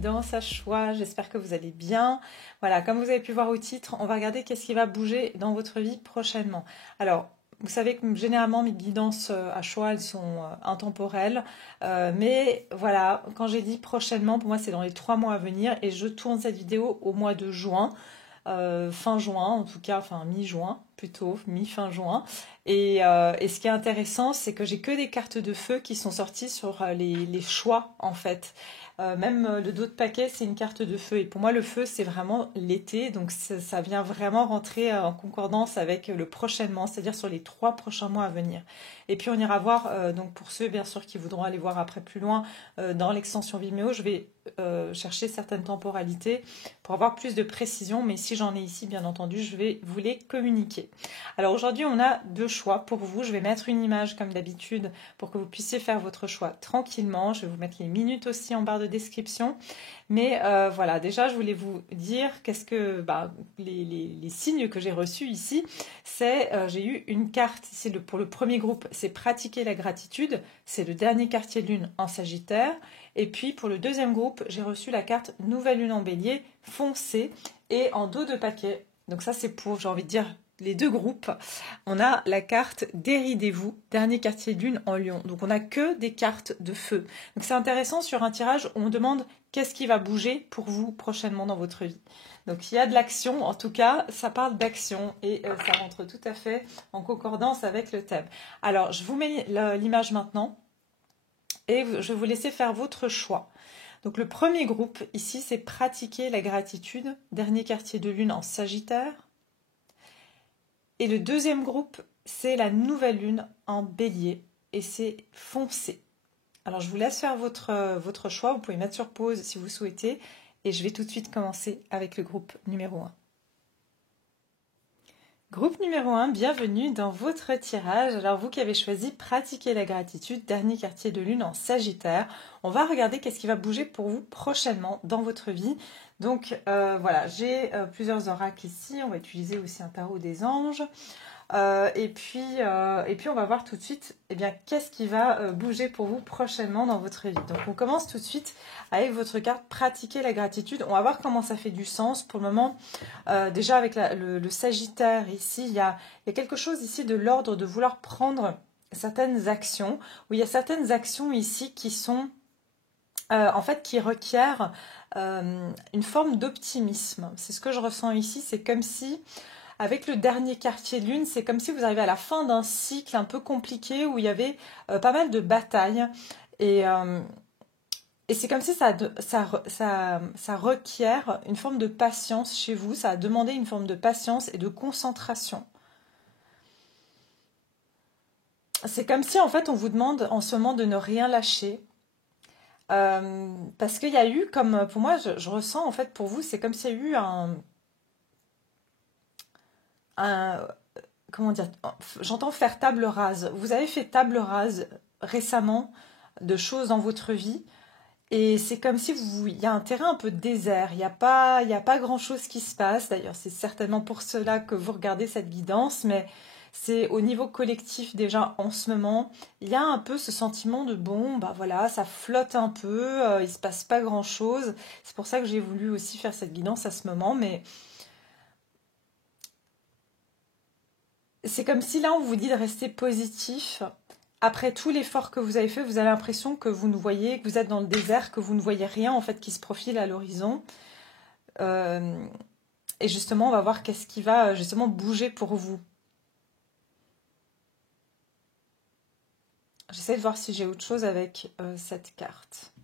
guidance à choix, j'espère que vous allez bien. Voilà, comme vous avez pu voir au titre, on va regarder qu'est-ce qui va bouger dans votre vie prochainement. Alors, vous savez que généralement mes guidances à choix, elles sont intemporelles. Mais voilà, quand j'ai dit prochainement, pour moi c'est dans les 3 mois à venir et je tourne cette vidéo au mois de juin. Fin juin, en tout cas, enfin mi-juin, plutôt, mi-fin juin. Et ce qui est intéressant, c'est que j'ai que des cartes de feu qui sont sorties sur les choix, en fait. Même le dos de paquet, c'est une carte de feu. Et pour moi, le feu, c'est vraiment l'été. Donc, ça vient vraiment rentrer en concordance avec le prochainement, c'est-à-dire sur les 3 prochains mois à venir. Et puis, on ira voir, donc pour ceux, bien sûr, qui voudront aller voir après plus loin, dans l'extension Vimeo, je vais chercher certaines temporalités pour avoir plus de précision. Mais si j'en ai ici, bien entendu, je vais vous les communiquer. Alors, aujourd'hui, on a 2 choix pour vous. Je vais mettre une image, comme d'habitude, pour que vous puissiez faire votre choix tranquillement. Je vais vous mettre les minutes aussi en barre de description. Mais voilà, déjà, je voulais vous dire qu'est-ce que les signes que j'ai reçus ici. C'est j'ai eu une carte ici pour le premier groupe, c'est pratiquer la gratitude. C'est le dernier quartier de lune en Sagittaire. Et puis pour le deuxième groupe, j'ai reçu la carte nouvelle lune en Bélier, foncé et en dos de paquet. Donc ça, c'est pour, j'ai envie de dire, les 2 groupes. On a la carte déridez-vous, dernier quartier de lune en Lion. Donc on n'a que des cartes de feu. Donc c'est intéressant sur un tirage où on demande qu'est-ce qui va bouger pour vous prochainement dans votre vie. Donc il y a de l'action, en tout cas ça parle d'action et ça rentre tout à fait en concordance avec le thème. Alors je vous mets l'image maintenant et je vais vous laisser faire votre choix. Donc le premier groupe ici, c'est pratiquer la gratitude, dernier quartier de lune en Sagittaire. Et le deuxième groupe, c'est la nouvelle lune en Bélier et c'est foncé. Alors je vous laisse faire votre choix, vous pouvez mettre sur pause si vous souhaitez et je vais tout de suite commencer avec le groupe numéro 1. Groupe numéro 1, bienvenue dans votre tirage. Alors vous qui avez choisi pratiquer la gratitude, dernier quartier de lune en Sagittaire, on va regarder qu'est-ce qui va bouger pour vous prochainement dans votre vie. Donc voilà, j'ai plusieurs oracles ici, on va utiliser aussi un tarot des anges. Et puis on va voir tout de suite qu'est-ce qui va bouger pour vous prochainement dans votre vie. Donc on commence tout de suite avec votre carte pratiquer la gratitude. On va voir comment ça fait du sens. Pour le moment, déjà avec le Sagittaire ici, il y a quelque chose ici de l'ordre de vouloir prendre certaines actions, où il y a certaines actions ici qui sont en fait qui requièrent une forme d'optimisme. C'est ce que je ressens ici, c'est comme si avec le dernier quartier de lune, c'est comme si vous arrivez à la fin d'un cycle un peu compliqué où il y avait pas mal de batailles. Et c'est comme si ça requiert une forme de patience chez vous. Ça a demandé une forme de patience et de concentration. C'est comme si en fait on vous demande en ce moment de ne rien lâcher. Parce qu'il y a eu, comme pour moi, je ressens en fait pour vous, c'est comme s'il y a eu comment dire, j'entends faire table rase. Vous avez fait table rase récemment de choses dans votre vie et c'est comme si il y a un terrain un peu désert, il n'y a pas grand chose qui se passe. D'ailleurs, c'est certainement pour cela que vous regardez cette guidance, mais c'est au niveau collectif déjà en ce moment, il y a un peu ce sentiment de bon, bah voilà, ça flotte un peu, il se passe pas grand chose. C'est pour ça que j'ai voulu aussi faire cette guidance à ce moment, mais c'est comme si là on vous dit de rester positif. Après tout l'effort que vous avez fait, vous avez l'impression que vous ne voyez, que vous êtes dans le désert, que vous ne voyez rien en fait qui se profile à l'horizon. Et justement, on va voir qu'est-ce qui va justement bouger pour vous. J'essaie de voir si j'ai autre chose avec cette carte.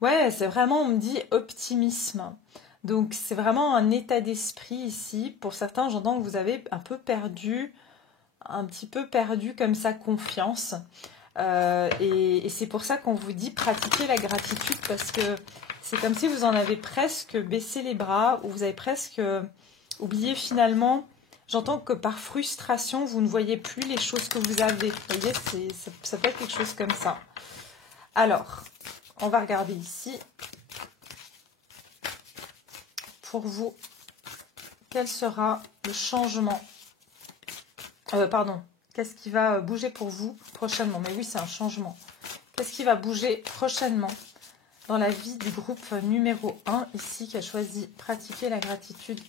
Ouais, c'est vraiment, on me dit optimisme. Donc c'est vraiment un état d'esprit ici. Pour certains, j'entends que vous avez un petit peu perdu comme ça confiance. Et c'est pour ça qu'on vous dit pratiquer la gratitude parce que c'est comme si vous en avez presque baissé les bras ou vous avez presque oublié finalement. J'entends que par frustration, vous ne voyez plus les choses que vous avez. Vous voyez, ça peut être quelque chose comme ça. Alors, on va regarder ici. Pour vous, quel sera le changement qu'est-ce qui va bouger pour vous prochainement? Mais oui, c'est un changement. Qu'est-ce qui va bouger prochainement dans la vie du groupe numéro 1 ici qui a choisi pratiquer la gratitude?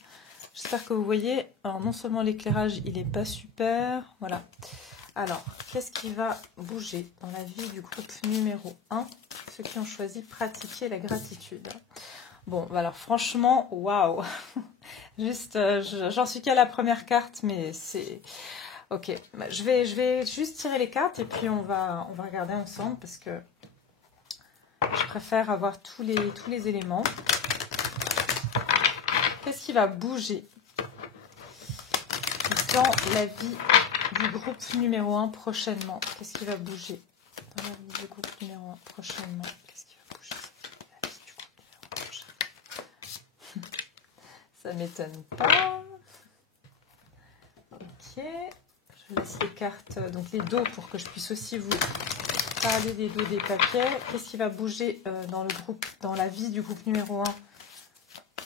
J'espère que vous voyez. Alors non seulement l'éclairage il n'est pas super, voilà. Alors qu'est-ce qui va bouger dans la vie du groupe numéro 1, ceux qui ont choisi pratiquer la gratitude? Bon, alors franchement, waouh. Juste, j'en suis qu'à la première carte, mais c'est... Ok, je vais juste tirer les cartes et puis on va regarder ensemble parce que je préfère avoir tous les éléments. Qu'est-ce qui va bouger dans la vie du groupe numéro 1 prochainement? Qu'est-ce qui va bouger dans la vie du groupe numéro 1 prochainement? Qu'est-ce qui va bouger dans la vie du groupe numéro 1 prochainement? Ça m'étonne pas. Ok. Je laisse les cartes, donc les dos, pour que je puisse aussi vous parler des dos des papiers. Qu'est-ce qui va bouger dans le groupe, dans la vie du groupe numéro 1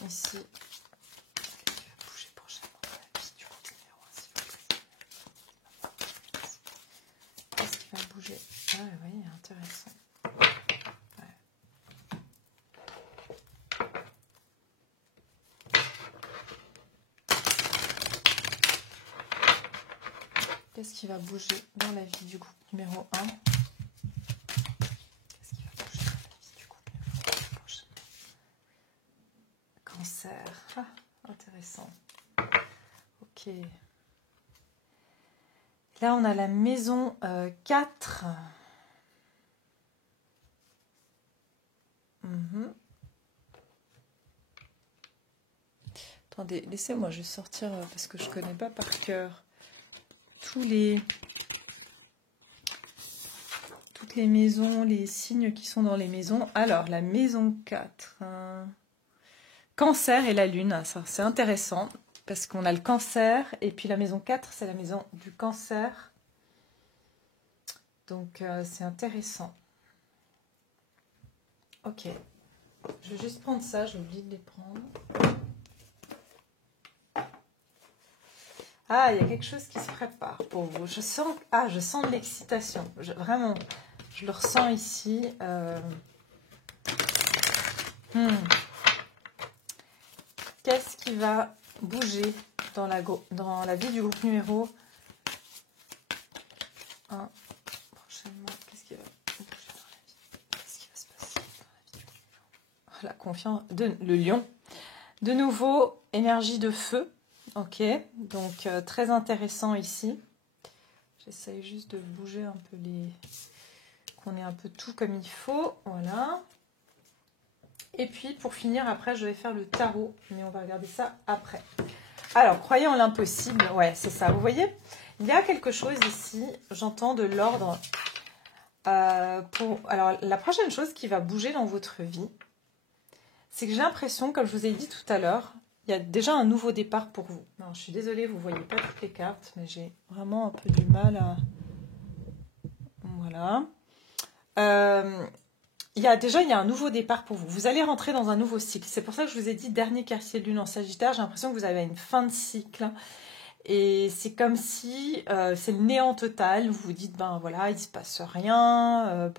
ici? Qu'est-ce qui va bouger prochainement dans la vie du groupe numéro 1, s'il vous plaît? Qu'est-ce qui va bouger? Ah oui, intéressant. Ouais. Qu'est-ce qui va bouger dans la vie du groupe numéro 1? Qu'est-ce qui va bouger dans la vie du groupe numéro 1 prochainement? Cancer. Ah, intéressant. Ok. Là, on a la maison 4. Attendez, laissez-moi juste sortir parce que je ne connais pas par cœur toutes les maisons, les signes qui sont dans les maisons. Alors, la maison 4. Cancer et la lune, ça c'est intéressant parce qu'on a le cancer et puis la maison 4, c'est la maison du cancer. Donc, c'est intéressant. Ok. Je vais juste prendre ça, j'ai oublié de les prendre. Ah, il y a quelque chose qui se prépare pour vous. Je sens de l'excitation. Vraiment, je le ressens ici. Qu'est-ce qui va bouger dans la vie du groupe numéro 1 prochainement? Qu'est-ce qui va bouger dans la vie? Qu'est-ce qui va se passer dans la vie du groupe numéro 1? La confiance, le lion. De nouveau, énergie de feu. Ok, donc très intéressant ici. J'essaye juste de bouger un peu qu'on ait un peu tout comme il faut. Voilà. Et puis pour finir, après, je vais faire le tarot, mais on va regarder ça après. Alors, croyez en l'impossible. Ouais, c'est ça. Vous voyez, il y a quelque chose ici. J'entends de l'ordre. Alors, la prochaine chose qui va bouger dans votre vie, c'est que j'ai l'impression, comme je vous ai dit tout à l'heure, il y a déjà un nouveau départ pour vous. Non, je suis désolée, vous ne voyez pas toutes les cartes, mais j'ai vraiment un peu du mal à... Voilà. Il y a un nouveau départ pour vous. Vous allez rentrer dans un nouveau cycle. C'est pour ça que je vous ai dit dernier quartier de lune en Sagittaire. J'ai l'impression que vous avez une fin de cycle. Et c'est comme si c'est le néant total. Vous vous dites, ben voilà, il ne se passe rien.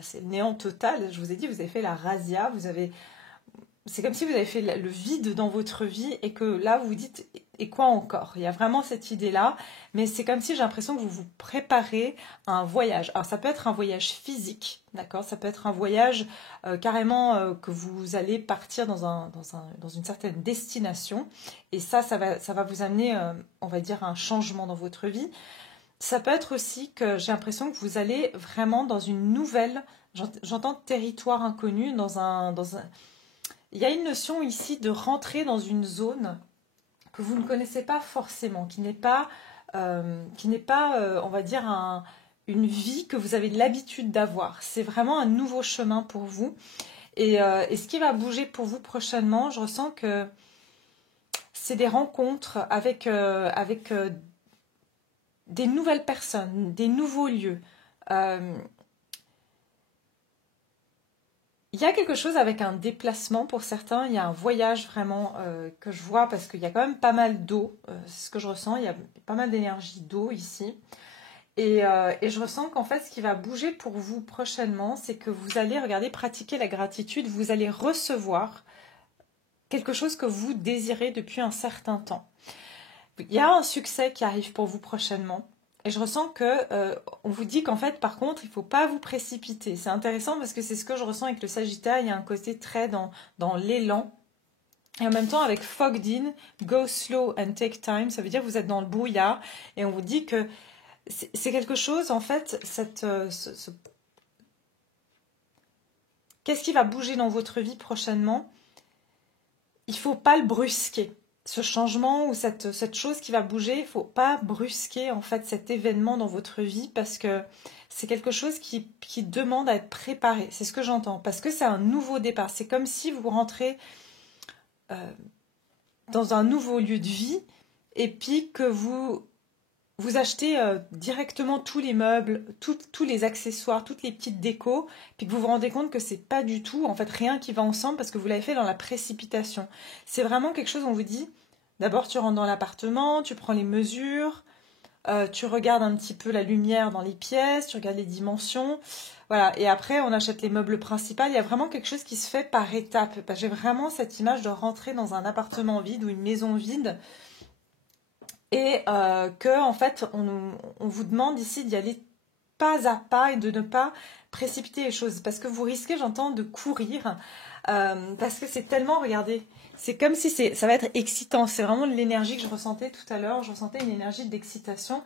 C'est le néant total. Je vous ai dit, vous avez fait la razzia. C'est comme si vous avez fait le vide dans votre vie et que là, vous vous dites, et quoi encore? Il y a vraiment cette idée-là, mais c'est comme si j'ai l'impression que vous vous préparez à un voyage. Alors, ça peut être un voyage physique, d'accord? Ça peut être un voyage carrément que vous allez partir dans une certaine destination. Et ça va vous amener, on va dire, un changement dans votre vie. Ça peut être aussi que j'ai l'impression que vous allez vraiment dans une nouvelle, j'entends territoire inconnu, il y a une notion ici de rentrer dans une zone que vous ne connaissez pas forcément, qui n'est pas, on va dire, une vie que vous avez l'habitude d'avoir. C'est vraiment un nouveau chemin pour vous. Et ce qui va bouger pour vous prochainement, je ressens que c'est des rencontres avec des nouvelles personnes, des nouveaux lieux. Il y a quelque chose avec un déplacement pour certains, il y a un voyage vraiment que je vois parce qu'il y a quand même pas mal d'eau, c'est ce que je ressens, il y a pas mal d'énergie d'eau ici. Et je ressens qu'en fait, ce qui va bouger pour vous prochainement, c'est que vous allez, regardez, pratiquer la gratitude, vous allez recevoir quelque chose que vous désirez depuis un certain temps. Il y a un succès qui arrive pour vous prochainement. Et je ressens que on vous dit qu'en fait, par contre, il ne faut pas vous précipiter. C'est intéressant parce que c'est ce que je ressens avec le Sagittaire. Il y a un côté très dans l'élan. Et en même temps, avec fogged in, go slow and take time, ça veut dire que vous êtes dans le brouillard. Et on vous dit que c'est quelque chose, en fait, qu'est-ce qui va bouger dans votre vie prochainement? Il ne faut pas le brusquer. Ce changement ou cette chose qui va bouger, il ne faut pas brusquer en fait cet événement dans votre vie parce que c'est quelque chose qui demande à être préparé. C'est ce que j'entends. Parce que c'est un nouveau départ. C'est comme si vous rentrez dans un nouveau lieu de vie et puis que vous achetez directement tous les meubles, tous les accessoires, toutes les petites décos, puis que vous vous rendez compte que c'est pas du tout, en fait, rien qui va ensemble parce que vous l'avez fait dans la précipitation. C'est vraiment quelque chose où on vous dit, d'abord tu rentres dans l'appartement, tu prends les mesures, tu regardes un petit peu la lumière dans les pièces, tu regardes les dimensions, voilà, et après on achète les meubles principaux. Il y a vraiment quelque chose qui se fait par étapes. J'ai vraiment cette image de rentrer dans un appartement vide ou une maison vide, et que en fait on vous demande ici d'y aller pas à pas et de ne pas précipiter les choses parce que vous risquez, j'entends, de courir parce que c'est tellement, regardez, c'est comme si ça va être excitant. C'est vraiment de l'énergie que je ressentais tout à l'heure. Je ressentais une énergie d'excitation.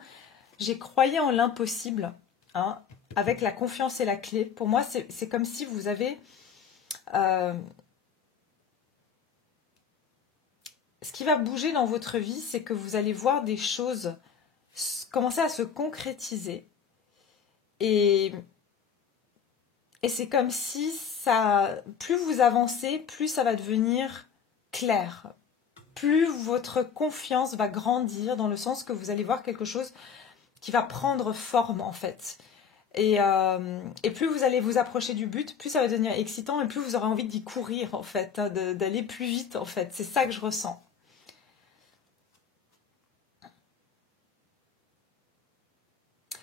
J'ai croyé en l'impossible, hein, avec la confiance et la clé. Pour moi, c'est comme si vous avez ce qui va bouger dans votre vie, c'est que vous allez voir des choses commencer à se concrétiser. Et c'est comme si plus vous avancez, plus ça va devenir clair. Plus votre confiance va grandir dans le sens que vous allez voir quelque chose qui va prendre forme en fait. Et plus vous allez vous approcher du but, plus ça va devenir excitant et plus vous aurez envie d'y courir en fait, hein, d'aller plus vite en fait. C'est ça que je ressens.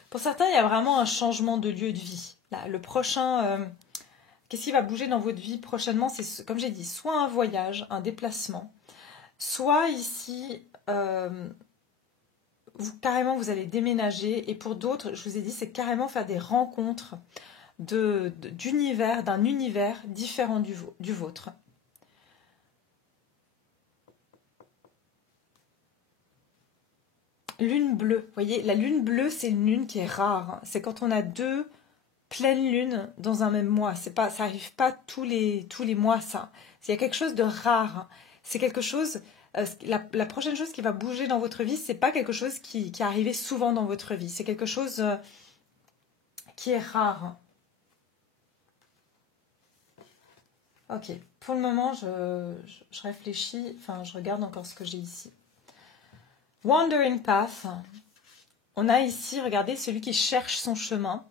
Pour certains, il y a vraiment un changement de lieu de vie. Là, le prochain, qu'est-ce qui va bouger dans votre vie prochainement? C'est, comme j'ai dit, soit un voyage, un déplacement, soit ici, carrément, vous allez déménager. Et pour d'autres, je vous ai dit, c'est carrément faire des rencontres d'univers, d'un univers différent du vôtre. Lune bleue. Vous voyez, la lune bleue, c'est une lune qui est rare. C'est quand on a deux pleines lunes dans un même mois. C'est pas, ça arrive pas tous les mois, ça. Il y a quelque chose de rare. C'est quelque chose. La prochaine chose qui va bouger dans votre vie, c'est pas quelque chose qui est arrivé souvent dans votre vie. C'est quelque chose qui est rare. Ok. Pour le moment, je réfléchis. Enfin, je regarde encore ce que j'ai ici. Wandering Path. On a ici, regardez, celui qui cherche son chemin.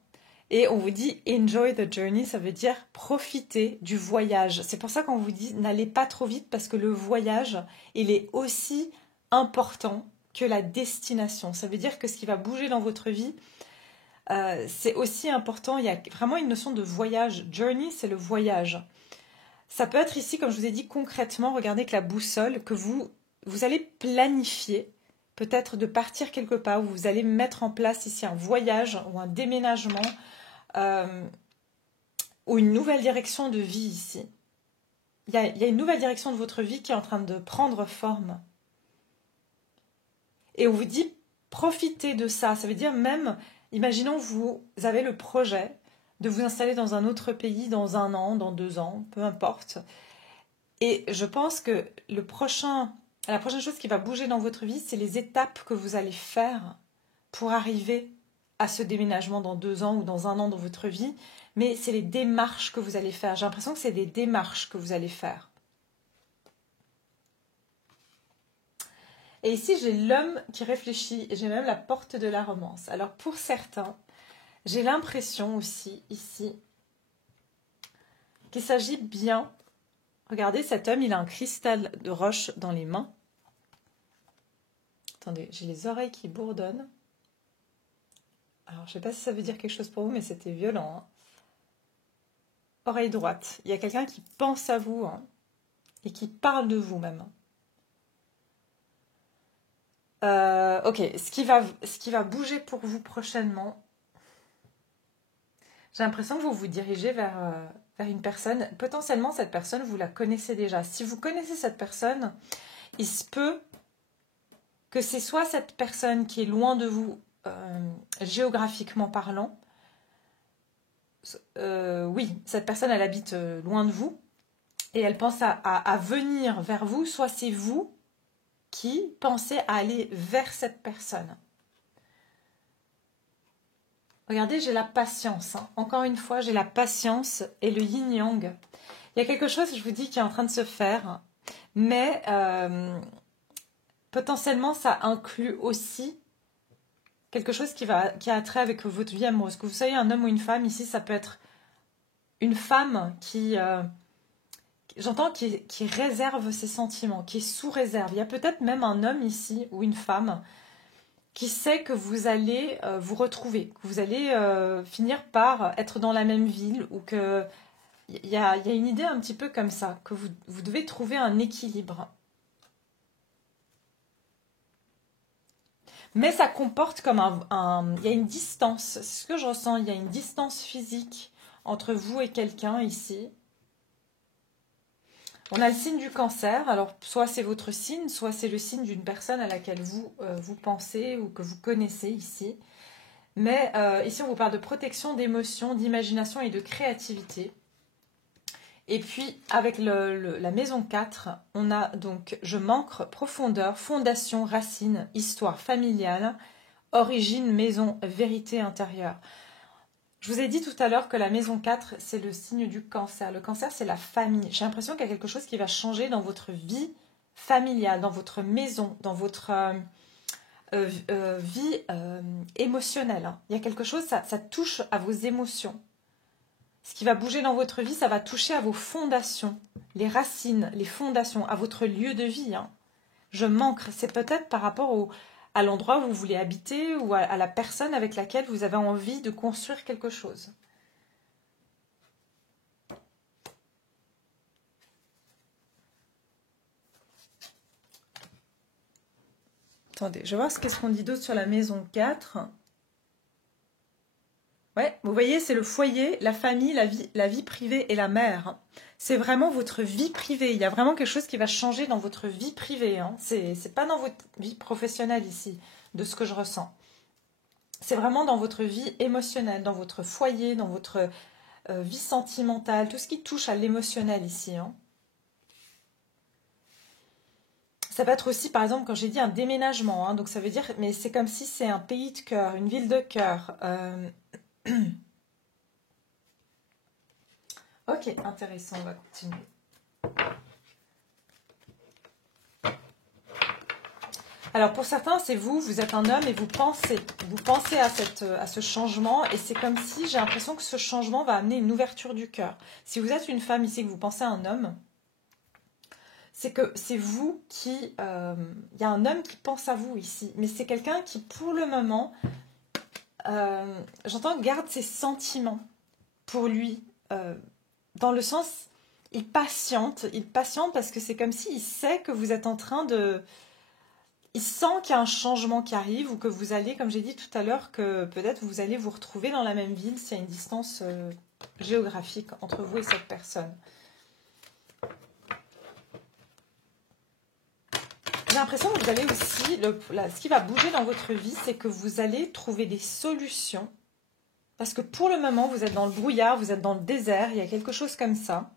Et on vous dit enjoy the journey, ça veut dire profiter du voyage. C'est pour ça qu'on vous dit n'allez pas trop vite parce que le voyage, il est aussi important que la destination. Ça veut dire que ce qui va bouger dans votre vie, c'est aussi important. Il y a vraiment une notion de voyage. Journey, c'est le voyage. Ça peut être ici, comme je vous ai dit, concrètement, regardez que la boussole, que vous allez planifier peut-être de partir quelque part, où vous allez mettre en place ici un voyage ou un déménagement ou une nouvelle direction de vie ici. Il y a une nouvelle direction de votre vie qui est en train de prendre forme. Et on vous dit, profitez de ça. Ça veut dire même, imaginons vous avez le projet de vous installer dans un autre pays dans 1 an, dans 2 ans, peu importe. Et je pense que la prochaine chose qui va bouger dans votre vie, c'est les étapes que vous allez faire pour arriver à ce déménagement dans 2 ans ou dans 1 an dans votre vie. Mais c'est les démarches que vous allez faire. J'ai l'impression que c'est des démarches que vous allez faire. Et ici, j'ai l'homme qui réfléchit et j'ai même la porte de la romance. Alors pour certains, j'ai l'impression aussi ici qu'il s'agit bien. Regardez, cet homme, il a un cristal de roche dans les mains. Attendez, j'ai les oreilles qui bourdonnent. Alors, je sais pas si ça veut dire quelque chose pour vous, mais c'était violent, hein. Oreille droite. Il y a quelqu'un qui pense à vous, hein, et qui parle de vous même. Ok, ce qui va bouger pour vous prochainement, j'ai l'impression que vous vous dirigez vers une personne. Potentiellement, cette personne, vous la connaissez déjà. Si vous connaissez cette personne, il se peut que c'est soit cette personne qui est loin de vous, géographiquement parlant. Oui, cette personne, elle habite loin de vous et elle pense à venir vers vous, soit c'est vous qui pensez à aller vers cette personne. Regardez, j'ai la patience, hein. Encore une fois, j'ai la patience et le yin-yang. Il y a quelque chose, je vous dis, qui est en train de se faire, mais potentiellement, ça inclut aussi quelque chose qui a trait avec votre vie amoureuse. Que vous soyez un homme ou une femme, ici, ça peut être une femme qui, j'entends, qui réserve ses sentiments, qui est sous réserve. Il y a peut-être même un homme ici ou une femme qui sait que vous allez vous retrouver, que vous allez finir par être dans la même ville ou que il y a une idée un petit peu comme ça, que vous devez trouver un équilibre. Mais ça comporte comme il y a une distance, c'est ce que je ressens, il y a une distance physique entre vous et quelqu'un ici. On a le signe du cancer, alors soit c'est votre signe, soit c'est le signe d'une personne à laquelle vous pensez ou que vous connaissez ici. Mais ici, on vous parle de protection, d'émotion, d'imagination et de créativité. Et puis, avec la maison 4, on a donc je manque, profondeur, fondation, racine, histoire familiale, origine, maison, vérité intérieure. Je vous ai dit tout à l'heure que la maison 4, c'est le signe du cancer. Le cancer, c'est la famille. J'ai l'impression qu'il y a quelque chose qui va changer dans votre vie familiale, dans votre maison, dans votre vie émotionnelle, hein. Il y a quelque chose, ça touche à vos émotions. Ce qui va bouger dans votre vie, ça va toucher à vos fondations, les racines, les fondations, à votre lieu de vie, hein. Je manque, c'est peut-être par rapport à l'endroit où vous voulez habiter ou à la personne avec laquelle vous avez envie de construire quelque chose. Attendez, je vais voir qu'est-ce qu'on dit d'autre sur la maison 4. Ouais, vous voyez, c'est le foyer, la famille, la vie privée et la mère. C'est vraiment votre vie privée. Il y a vraiment quelque chose qui va changer dans votre vie privée, hein. C'est pas dans votre vie professionnelle ici, de ce que je ressens. C'est vraiment dans votre vie émotionnelle, dans votre foyer, dans votre vie sentimentale, tout ce qui touche à l'émotionnel ici, hein. Ça peut être aussi, par exemple, quand j'ai dit un déménagement, hein, donc ça veut dire, mais c'est comme si c'est un pays de cœur, une ville de cœur. Ok, intéressant, on va continuer. Alors pour certains, c'est vous êtes un homme et vous pensez à ce changement et c'est comme si j'ai l'impression que ce changement va amener une ouverture du cœur. Si vous êtes une femme ici, que vous pensez à un homme, c'est que c'est vous qui... Il y a un homme qui pense à vous ici, mais c'est quelqu'un qui, pour le moment, j'entends, garde ses sentiments pour lui, dans le sens, il patiente parce que c'est comme s'il sait que vous êtes en train de... Il sent qu'il y a un changement qui arrive ou que vous allez, comme j'ai dit tout à l'heure, que peut-être vous allez vous retrouver dans la même ville s'il y a une distance géographique entre vous et cette personne. J'ai l'impression que vous allez aussi, ce qui va bouger dans votre vie, c'est que vous allez trouver des solutions. Parce que pour le moment, vous êtes dans le brouillard, vous êtes dans le désert, il y a quelque chose comme ça.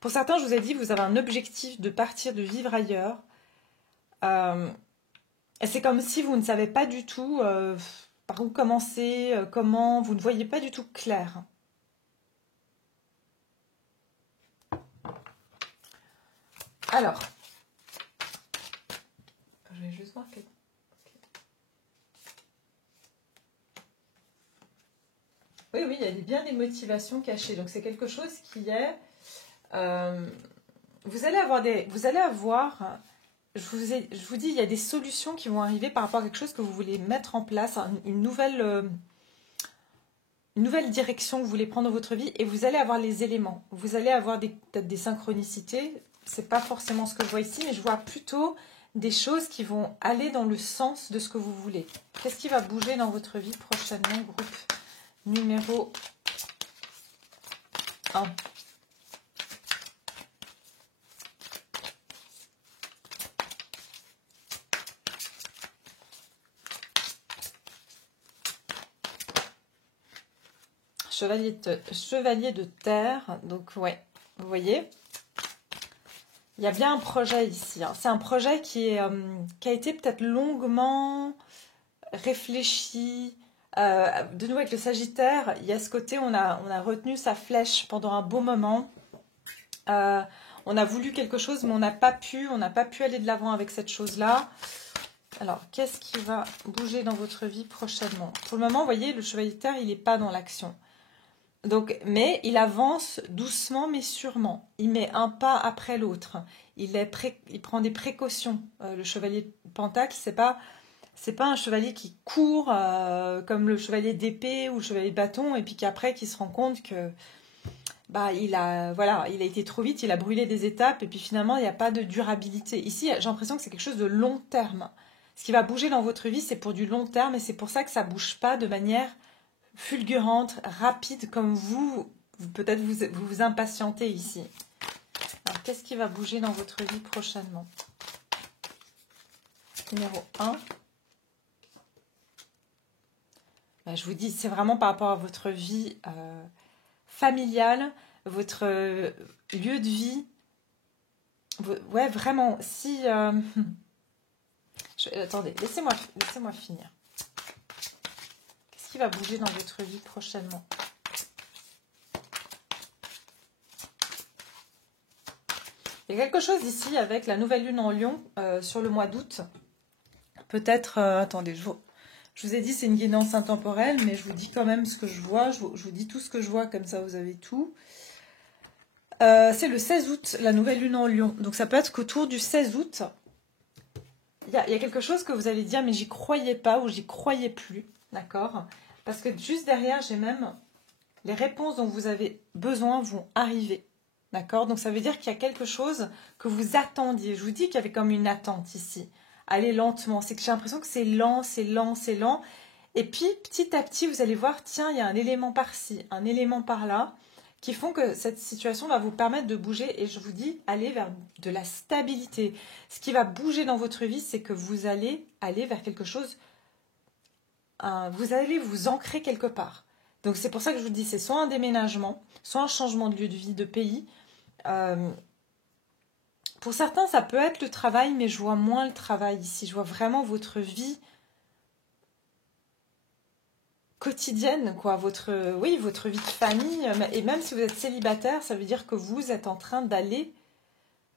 Pour certains, je vous ai dit, vous avez un objectif de partir, de vivre ailleurs. C'est comme si vous ne savez pas du tout par où commencer, comment, vous ne voyez pas du tout clair. Alors, je vais juste voir quelque... Oui, il y a bien des motivations cachées. Donc c'est quelque chose qui est... vous allez avoir... Je vous dis, il y a des solutions qui vont arriver par rapport à quelque chose que vous voulez mettre en place, une nouvelle une nouvelle direction que vous voulez prendre dans votre vie et vous allez avoir les éléments. Vous allez avoir peut-être des synchronicités. C'est pas forcément ce que je vois ici, mais je vois plutôt des choses qui vont aller dans le sens de ce que vous voulez. Qu'est-ce qui va bouger dans votre vie prochainement, groupe numéro 1? Chevalier de terre, donc ouais, vous voyez, il y a bien un projet ici. Hein. C'est un projet qui a été peut-être longuement réfléchi. De nouveau avec le Sagittaire, il y a ce côté, on a retenu sa flèche pendant un beau moment. On a voulu quelque chose, mais on n'a pas pu aller de l'avant avec cette chose-là. Alors, qu'est-ce qui va bouger dans votre vie prochainement? Pour le moment, vous voyez, le Chevalier de terre, il n'est pas dans l'action. Donc, mais il avance doucement mais sûrement. Il met un pas après l'autre. Il prend des précautions. Le chevalier de Pentacle, c'est pas un chevalier qui court comme le chevalier d'épée ou le chevalier de bâton et puis qu'après qui se rend compte que il a été trop vite, il a brûlé des étapes et puis finalement il n'y a pas de durabilité. Ici, j'ai l'impression que c'est quelque chose de long terme. Ce qui va bouger dans votre vie, c'est pour du long terme et c'est pour ça que ça bouge pas de manière fulgurante, rapide, comme peut-être vous impatientez ici. Alors, qu'est-ce qui va bouger dans votre vie prochainement? Numéro 1. Je vous dis, c'est vraiment par rapport à votre vie familiale, votre lieu de vie. Ouais, vraiment, si... Attendez, laissez-moi finir. Qui va bouger dans votre vie prochainement? Il y a quelque chose ici avec la nouvelle lune en Lion sur le mois d'août. Peut-être, attendez, je vous ai dit c'est une guidance intemporelle, mais je vous dis quand même ce que je vois. Je vous dis tout ce que je vois, comme ça vous avez tout. C'est le 16 août, la nouvelle lune en Lion. Donc ça peut être qu'autour du 16 août, il y a quelque chose que vous allez dire, mais j'y croyais pas ou j'y croyais plus. D'accord? Parce que juste derrière, j'ai même les réponses dont vous avez besoin vont arriver. D'accord? Donc ça veut dire qu'il y a quelque chose que vous attendiez. Je vous dis qu'il y avait comme une attente ici. Allez lentement. C'est que j'ai l'impression que c'est lent, c'est lent, c'est lent. Et puis petit à petit, vous allez voir, tiens, il y a un élément par-ci, un élément par-là, qui font que cette situation va vous permettre de bouger. Et je vous dis, allez vers de la stabilité. Ce qui va bouger dans votre vie, c'est que vous allez aller vers quelque chose. Vous allez vous ancrer quelque part. Donc c'est pour ça que je vous dis, c'est soit un déménagement, soit un changement de lieu de vie, de pays. Pour certains, ça peut être le travail, mais je vois moins le travail ici. Je vois vraiment votre vie quotidienne, quoi. Votre vie de famille. Et même si vous êtes célibataire, ça veut dire que vous êtes en train d'aller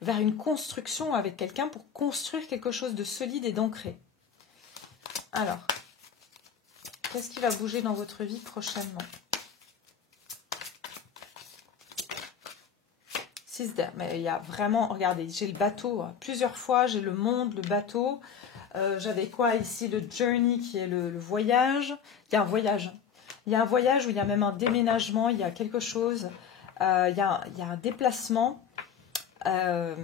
vers une construction avec quelqu'un pour construire quelque chose de solide et d'ancré. Alors, qu'est-ce qui va bouger dans votre vie prochainement? 6 d'air. Mais il y a vraiment, regardez, j'ai le bateau. Plusieurs fois, j'ai le monde, le bateau. J'avais quoi ici? Le journey qui est le voyage. Il y a un voyage. Il y a un voyage où il y a même un déménagement. Il y a quelque chose. Il y a un déplacement. Je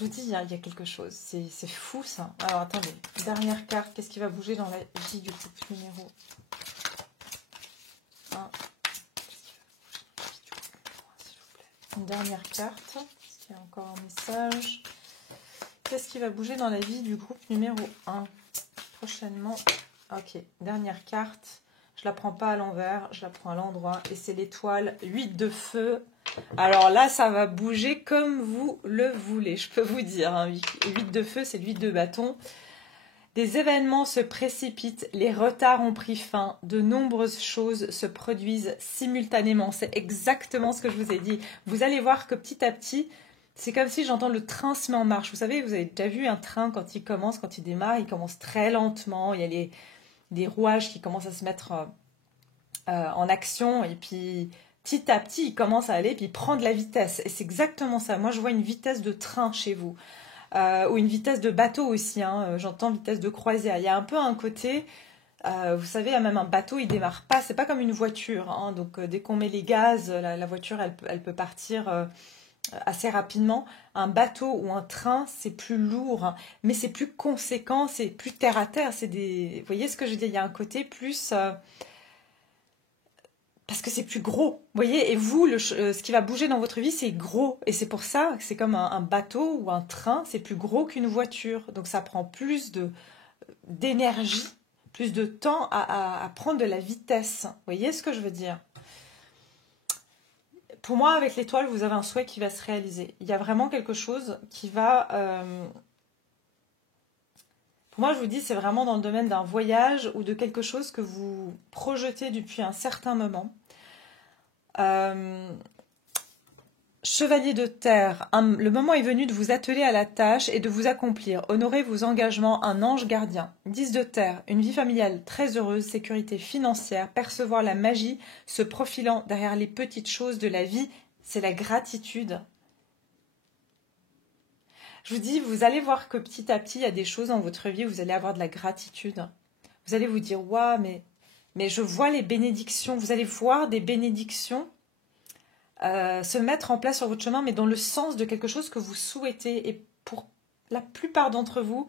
vous dis, il y a quelque chose. C'est fou, ça. Alors, attendez. Dernière carte. Qu'est-ce qui va bouger dans la vie du couple numéro 1? Une dernière carte. Est-ce qu'il y a encore un message? Qu'est-ce qui va bouger dans la vie du groupe numéro 1 prochainement? Ok, dernière carte. Je la prends pas à l'envers, je la prends à l'endroit. Et c'est l'étoile 8 de feu. Alors là, ça va bouger comme vous le voulez, je peux vous dire. Hein. 8 de feu, c'est 8 de bâton. Des événements se précipitent, les retards ont pris fin, de nombreuses choses se produisent simultanément. C'est exactement ce que je vous ai dit. Vous allez voir que petit à petit, c'est comme si j'entends le train se met en marche. Vous savez, vous avez déjà vu un train quand il démarre, il commence très lentement. Il y a des rouages qui commencent à se mettre en action et puis petit à petit, il commence à aller puis il prend de la vitesse. Et c'est exactement ça. Moi, je vois une vitesse de train chez vous. Ou une vitesse de bateau aussi, hein. J'entends vitesse de croisière. Il y a un peu un côté, Vous savez, même un bateau, il démarre pas. C'est pas comme une voiture, hein. Donc, dès qu'on met les gaz, la voiture, elle peut partir assez rapidement. Un bateau ou un train, c'est plus lourd, hein, mais c'est plus conséquent, c'est plus terre à terre. Vous voyez ce que je veux dire? Il y a un côté plus parce que c'est plus gros. Vous voyez? Et vous, ce qui va bouger dans votre vie, c'est gros. Et c'est pour ça que c'est comme un bateau ou un train, c'est plus gros qu'une voiture. Donc ça prend plus d'énergie, plus de temps à prendre de la vitesse. Vous voyez ce que je veux dire? Pour moi, avec l'étoile, vous avez un souhait qui va se réaliser. Il y a vraiment quelque chose qui va... Pour moi, je vous dis, c'est vraiment dans le domaine d'un voyage ou de quelque chose que vous projetez depuis un certain moment. Chevalier de terre, le moment est venu de vous atteler à la tâche et de vous accomplir. Honorez vos engagements, un ange gardien. 10 de terre, une vie familiale très heureuse, sécurité financière, percevoir la magie, se profilant derrière les petites choses de la vie, c'est la gratitude. Je vous dis, vous allez voir que petit à petit, il y a des choses dans votre vie où vous allez avoir de la gratitude. Vous allez vous dire, waouh, mais je vois les bénédictions. Vous allez voir des bénédictions se mettre en place sur votre chemin, mais dans le sens de quelque chose que vous souhaitez. Et pour la plupart d'entre vous,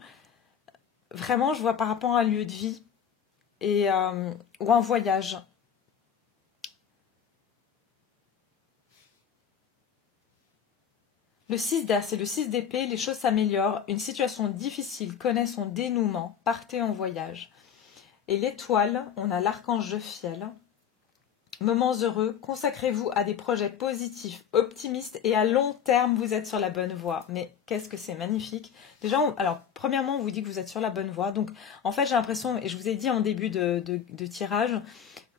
vraiment, je vois par rapport à un lieu de vie ou un voyage. Le 6 d'air, c'est le 6 d'épée, les choses s'améliorent, une situation difficile connaît son dénouement, partez en voyage. Et l'étoile, on a l'archange Jophiel. Moments heureux, consacrez-vous à des projets positifs, optimistes et à long terme, vous êtes sur la bonne voie. Mais qu'est-ce que c'est magnifique. Déjà, alors, premièrement, on vous dit que vous êtes sur la bonne voie. Donc, en fait, j'ai l'impression, et je vous ai dit en début de tirage,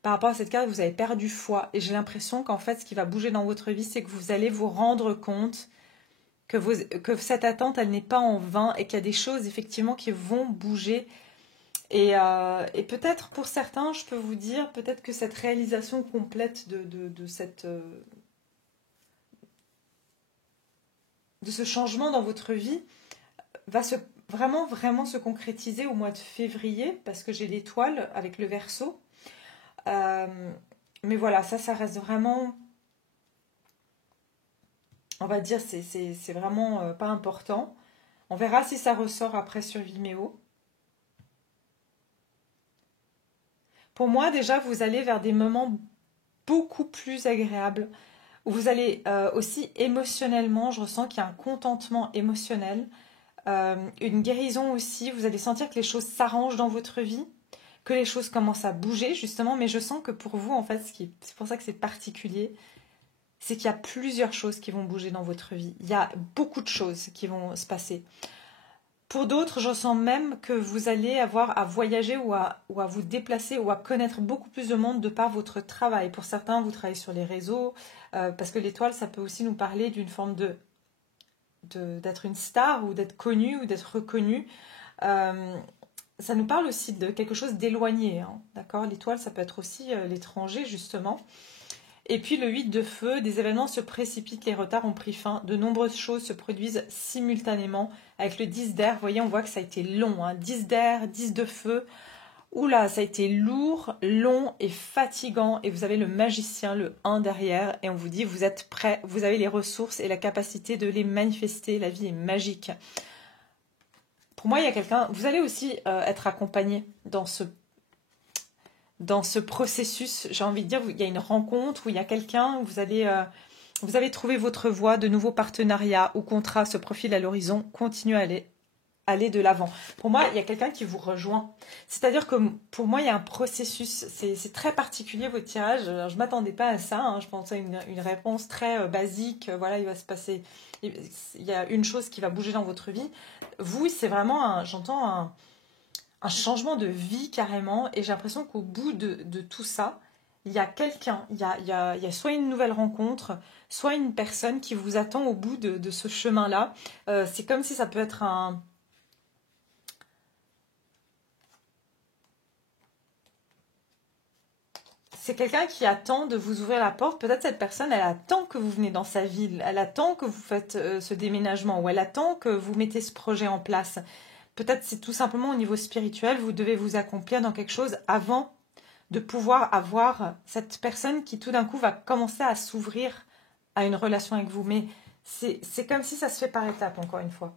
par rapport à cette carte, vous avez perdu foi. Et j'ai l'impression qu'en fait, ce qui va bouger dans votre vie, c'est que vous allez vous rendre compte que cette attente, elle n'est pas en vain et qu'il y a des choses, effectivement, qui vont bouger. Et peut-être pour certains, je peux vous dire, peut-être que cette réalisation complète de ce changement dans votre vie va vraiment se concrétiser au mois de février, parce que j'ai l'étoile avec le Verseau. Mais voilà, ça reste vraiment, on va dire, c'est vraiment pas important. On verra si ça ressort après sur Vimeo. Pour moi, déjà, vous allez vers des moments beaucoup plus agréables, où vous allez aussi émotionnellement, je ressens qu'il y a un contentement émotionnel, une guérison aussi, vous allez sentir que les choses s'arrangent dans votre vie, que les choses commencent à bouger justement, mais je sens que pour vous, en fait, c'est pour ça que c'est particulier, c'est qu'il y a plusieurs choses qui vont bouger dans votre vie, il y a beaucoup de choses qui vont se passer. Pour d'autres, je sens même que vous allez avoir à voyager ou à vous déplacer ou à connaître beaucoup plus de monde de par votre travail. Pour certains, vous travaillez sur les réseaux, parce que l'étoile, ça peut aussi nous parler d'une forme d'être une star ou d'être connu ou d'être reconnu. Ça nous parle aussi de quelque chose d'éloigné, hein, d'accord? L'étoile, ça peut être aussi l'étranger, justement. Et puis le 8 de feu, des événements se précipitent, les retards ont pris fin, de nombreuses choses se produisent simultanément. Avec le 10 d'air, vous voyez, on voit que ça a été long, hein. 10 d'air, 10 de feu. Oula, ça a été lourd, long et fatigant. Et vous avez le magicien, le 1 derrière, et on vous dit, vous êtes prêts, vous avez les ressources et la capacité de les manifester. La vie est magique. Pour moi, il y a quelqu'un, vous allez aussi être accompagné dans ce processus, j'ai envie de dire, il y a une rencontre où il y a quelqu'un, où vous avez trouvé votre voie, de nouveaux partenariats ou contrats se profilent à l'horizon, continuez à aller de l'avant. Pour moi, il y a quelqu'un qui vous rejoint. C'est-à-dire que pour moi, il y a un processus, c'est très particulier votre tirage. Alors, je ne m'attendais pas à ça, hein. Je pensais à une réponse très basique. Voilà, il va se passer, il y a une chose qui va bouger dans votre vie. Vous, c'est vraiment, j'entends un changement de vie carrément, et j'ai l'impression qu'au bout de tout ça, il y a quelqu'un, il y a soit une nouvelle rencontre, soit une personne qui vous attend au bout de ce chemin-là. C'est comme si ça peut être c'est quelqu'un qui attend de vous ouvrir la porte. Peut-être cette personne, elle attend que vous venez dans sa ville, elle attend que vous faites ce déménagement, ou elle attend que vous mettez ce projet en place. peut-être c'est tout simplement au niveau spirituel, vous devez vous accomplir dans quelque chose avant de pouvoir avoir cette personne qui tout d'un coup va commencer à s'ouvrir à une relation avec vous. Mais c'est comme si ça se fait par étapes, encore une fois.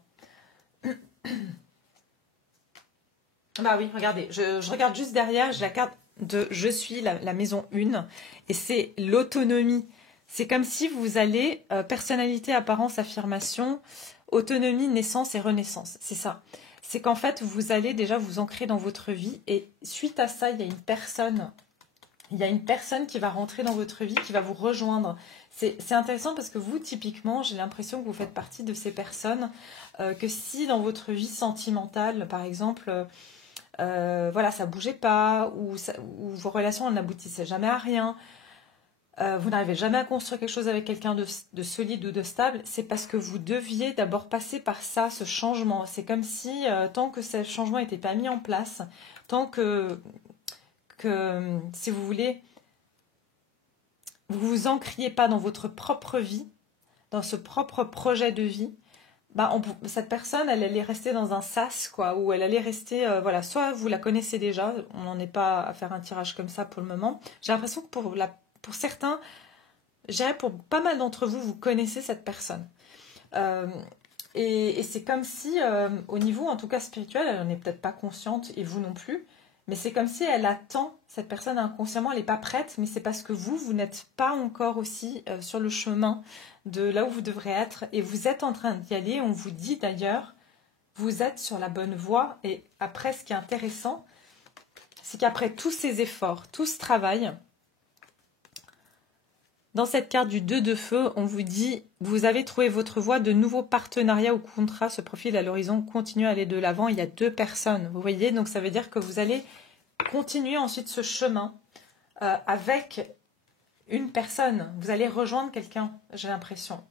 Bah oui, regardez, je regarde juste derrière, j'ai la carte de je suis la maison 1 et c'est l'autonomie. C'est comme si vous allez personnalité, apparence, affirmation, autonomie, naissance et renaissance. C'est ça. C'est qu'en fait, vous allez déjà vous ancrer dans votre vie et suite à ça, il y a une personne qui va rentrer dans votre vie, qui va vous rejoindre. C'est intéressant parce que vous, typiquement, j'ai l'impression que vous faites partie de ces personnes que si dans votre vie sentimentale, par exemple, voilà, ça bougeait pas, ou vos relations n'aboutissaient jamais à rien, vous n'arrivez jamais à construire quelque chose avec quelqu'un de solide ou de stable, c'est parce que vous deviez d'abord passer par ça, ce changement. C'est comme si, tant que ce changement n'était pas mis en place, tant que, si vous voulez, vous vous ancriez pas dans votre propre vie, dans ce propre projet de vie, bah cette personne, elle allait rester dans un sas, quoi, ou elle allait rester, voilà, soit vous la connaissez déjà, on n'en est pas à faire un tirage comme ça pour le moment. J'ai l'impression que pour certains, je dirais pour pas mal d'entre vous, vous connaissez cette personne. Euh, et c'est comme si, au niveau, en tout cas spirituel, elle n'en est peut-être pas consciente, et vous non plus, mais c'est comme si elle attend, cette personne inconsciemment, elle n'est pas prête, mais c'est parce que vous n'êtes pas encore aussi sur le chemin de là où vous devrez être, et vous êtes en train d'y aller, on vous dit d'ailleurs, vous êtes sur la bonne voie, et après, ce qui est intéressant, c'est qu'après tous ces efforts, tout ce travail, dans cette carte du 2 de feu, on vous dit, vous avez trouvé votre voie, de nouveaux partenariats ou contrats se profilent à l'horizon, continuez à aller de l'avant, il y a 2 personnes, vous voyez, donc ça veut dire que vous allez continuer ensuite ce chemin avec une personne, vous allez rejoindre quelqu'un, j'ai l'impression.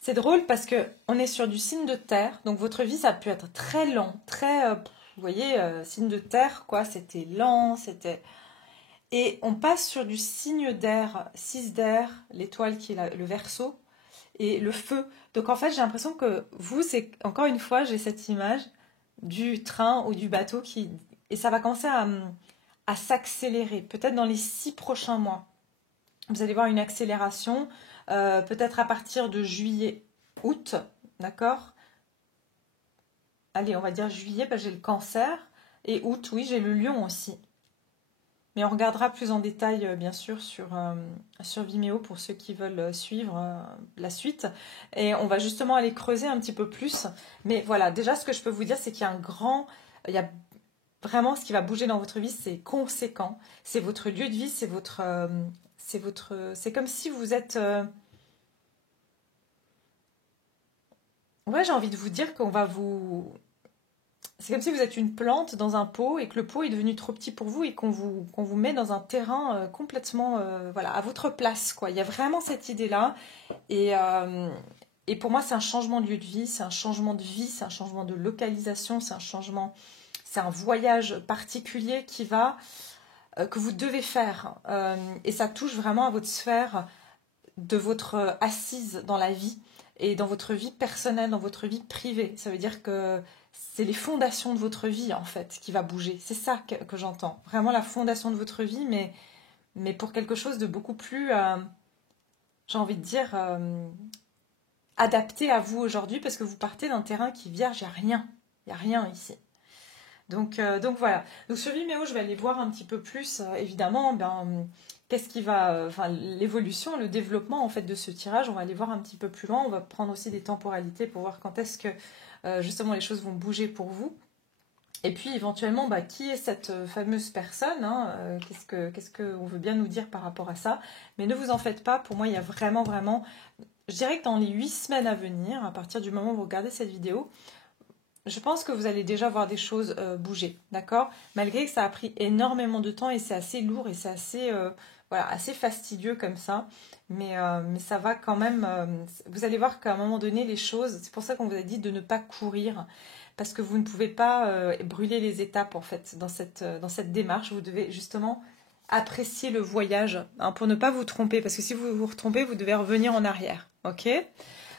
C'est drôle parce que on est sur du signe de terre, donc votre vie ça a pu être très lent, très, vous voyez, signe de terre quoi, c'était lent, c'était et on passe sur du signe d'air, 6 d'air, l'étoile qui est le Verseau et le feu. Donc en fait j'ai l'impression que vous c'est encore une fois j'ai cette image du train ou du bateau qui et ça va commencer à s'accélérer, peut-être dans les 6 prochains mois. Vous allez voir une accélération, peut-être à partir de juillet, août, d'accord. Allez, on va dire juillet, j'ai le cancer. Et août, oui, j'ai le lion aussi. Mais on regardera plus en détail, bien sûr, sur Vimeo pour ceux qui veulent suivre la suite. Et on va justement aller creuser un petit peu plus. Mais voilà, déjà, ce que je peux vous dire, c'est qu'il y a il y a vraiment ce qui va bouger dans votre vie, c'est conséquent. C'est votre lieu de vie, c'est comme si vous êtes... Ouais, j'ai envie de vous dire qu'on va vous... C'est comme si vous êtes une plante dans un pot et que le pot est devenu trop petit pour vous et qu'on vous met dans un terrain complètement voilà, à votre place, quoi. Il y a vraiment cette idée-là. Et, euh, et pour moi, c'est un changement de lieu de vie, c'est un changement de vie, c'est un changement de localisation, c'est un voyage particulier que vous devez faire. Et ça touche vraiment à votre sphère de votre assise dans la vie et dans votre vie personnelle, dans votre vie privée. Ça veut dire que c'est les fondations de votre vie, en fait, qui va bouger. C'est ça que j'entends. Vraiment la fondation de votre vie, mais pour quelque chose de beaucoup plus, j'ai envie de dire, adapté à vous aujourd'hui, parce que vous partez d'un terrain qui est vierge, il n'y a rien. Il n'y a rien ici. Donc voilà. Donc sur Vimeo, je vais aller voir un petit peu plus, évidemment, qu'est-ce qui va, enfin l'évolution, le développement en fait de ce tirage. On va aller voir un petit peu plus loin. On va prendre aussi des temporalités pour voir quand est-ce que justement les choses vont bouger pour vous. Et puis éventuellement, qui est cette fameuse personne, hein, qu'est-ce que on veut bien nous dire par rapport à ça. Mais ne vous en faites pas. Pour moi, il y a vraiment, je dirais que dans les 8 semaines à venir, à partir du moment où vous regardez cette vidéo, je pense que vous allez déjà voir des choses bouger, d'accord? Malgré que ça a pris énormément de temps et c'est assez lourd et c'est assez, voilà, assez fastidieux comme ça. Mais ça va quand même... vous allez voir qu'à un moment donné, les choses... C'est pour ça qu'on vous a dit de ne pas courir. Parce que vous ne pouvez pas brûler les étapes, en fait, dans cette démarche. Vous devez justement apprécier le voyage, hein, pour ne pas vous tromper, parce que si vous vous trompez, vous devez revenir en arrière, ok?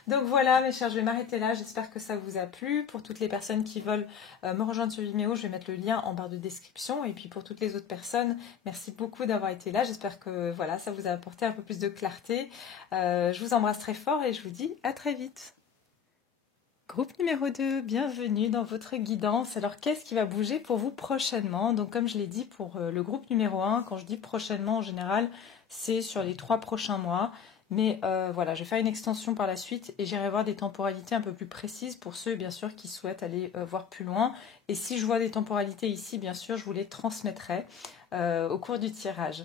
Donc voilà mes chers, je vais m'arrêter là, j'espère que ça vous a plu. Pour toutes les personnes qui veulent me rejoindre sur Vimeo, je vais mettre le lien en barre de description. Et puis pour toutes les autres personnes, merci beaucoup d'avoir été là, j'espère que voilà, ça vous a apporté un peu plus de clarté. Je vous embrasse très fort et je vous dis à très vite. Groupe numéro 2, bienvenue dans votre guidance. Alors, qu'est-ce qui va bouger pour vous prochainement? Donc, comme je l'ai dit pour le groupe numéro 1, quand je dis prochainement, en général, c'est sur les 3 prochains mois. Mais voilà, je vais faire une extension par la suite et j'irai voir des temporalités un peu plus précises pour ceux, bien sûr, qui souhaitent aller voir plus loin. Et si je vois des temporalités ici, bien sûr, je vous les transmettrai au cours du tirage.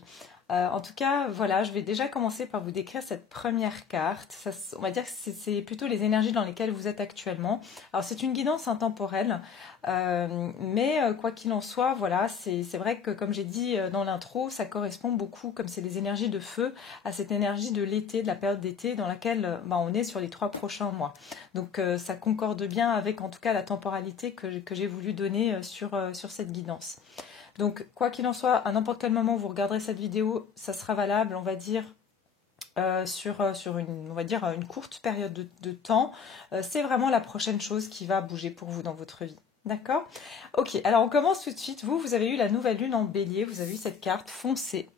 En tout cas, voilà, je vais déjà commencer par vous décrire cette première carte. Ça, on va dire que c'est plutôt les énergies dans lesquelles vous êtes actuellement. Alors, c'est une guidance intemporelle, mais quoi qu'il en soit, voilà, c'est vrai que, comme j'ai dit dans l'intro, ça correspond beaucoup, comme c'est les énergies de feu, à cette énergie de l'été, de la période d'été dans laquelle on est sur les 3 prochains mois. Donc, ça concorde bien avec, en tout cas, la temporalité que j'ai voulu donner sur cette guidance. Donc, quoi qu'il en soit, à n'importe quel moment vous regarderez cette vidéo, ça sera valable, on va dire, sur une courte période de temps. C'est vraiment la prochaine chose qui va bouger pour vous dans votre vie. D'accord? Ok, alors on commence tout de suite. Vous avez eu la nouvelle lune en bélier, vous avez eu cette carte foncée.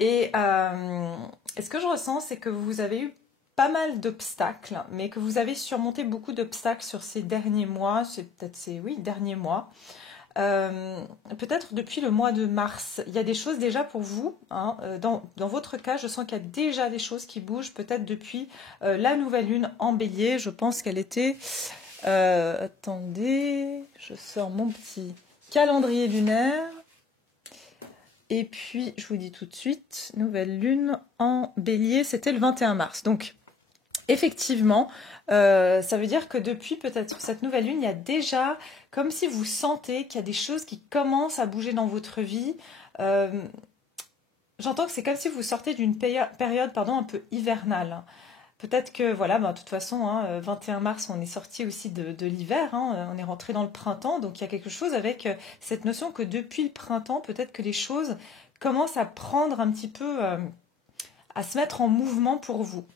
Et ce que je ressens, c'est que vous avez eu pas mal d'obstacles, mais que vous avez surmonté beaucoup d'obstacles sur ces derniers mois, derniers mois. Peut-être depuis le mois de mars, il y a des choses déjà pour vous, hein, dans votre cas, je sens qu'il y a déjà des choses qui bougent, peut-être depuis la nouvelle lune en bélier. Je pense qu'elle était... attendez, je sors mon petit calendrier lunaire. Et puis, je vous dis tout de suite, nouvelle lune en bélier, c'était le 21 mars. Donc, effectivement, ça veut dire que depuis peut-être cette nouvelle lune, il y a déjà, comme si vous sentez qu'il y a des choses qui commencent à bouger dans votre vie. J'entends que c'est comme si vous sortez d'une période un peu hivernale. Peut-être que, voilà, de toute façon, 21 mars, on est sorti aussi de l'hiver, on est rentré dans le printemps, donc il y a quelque chose avec cette notion que depuis le printemps, peut-être que les choses commencent à prendre un petit peu, à se mettre en mouvement pour vous.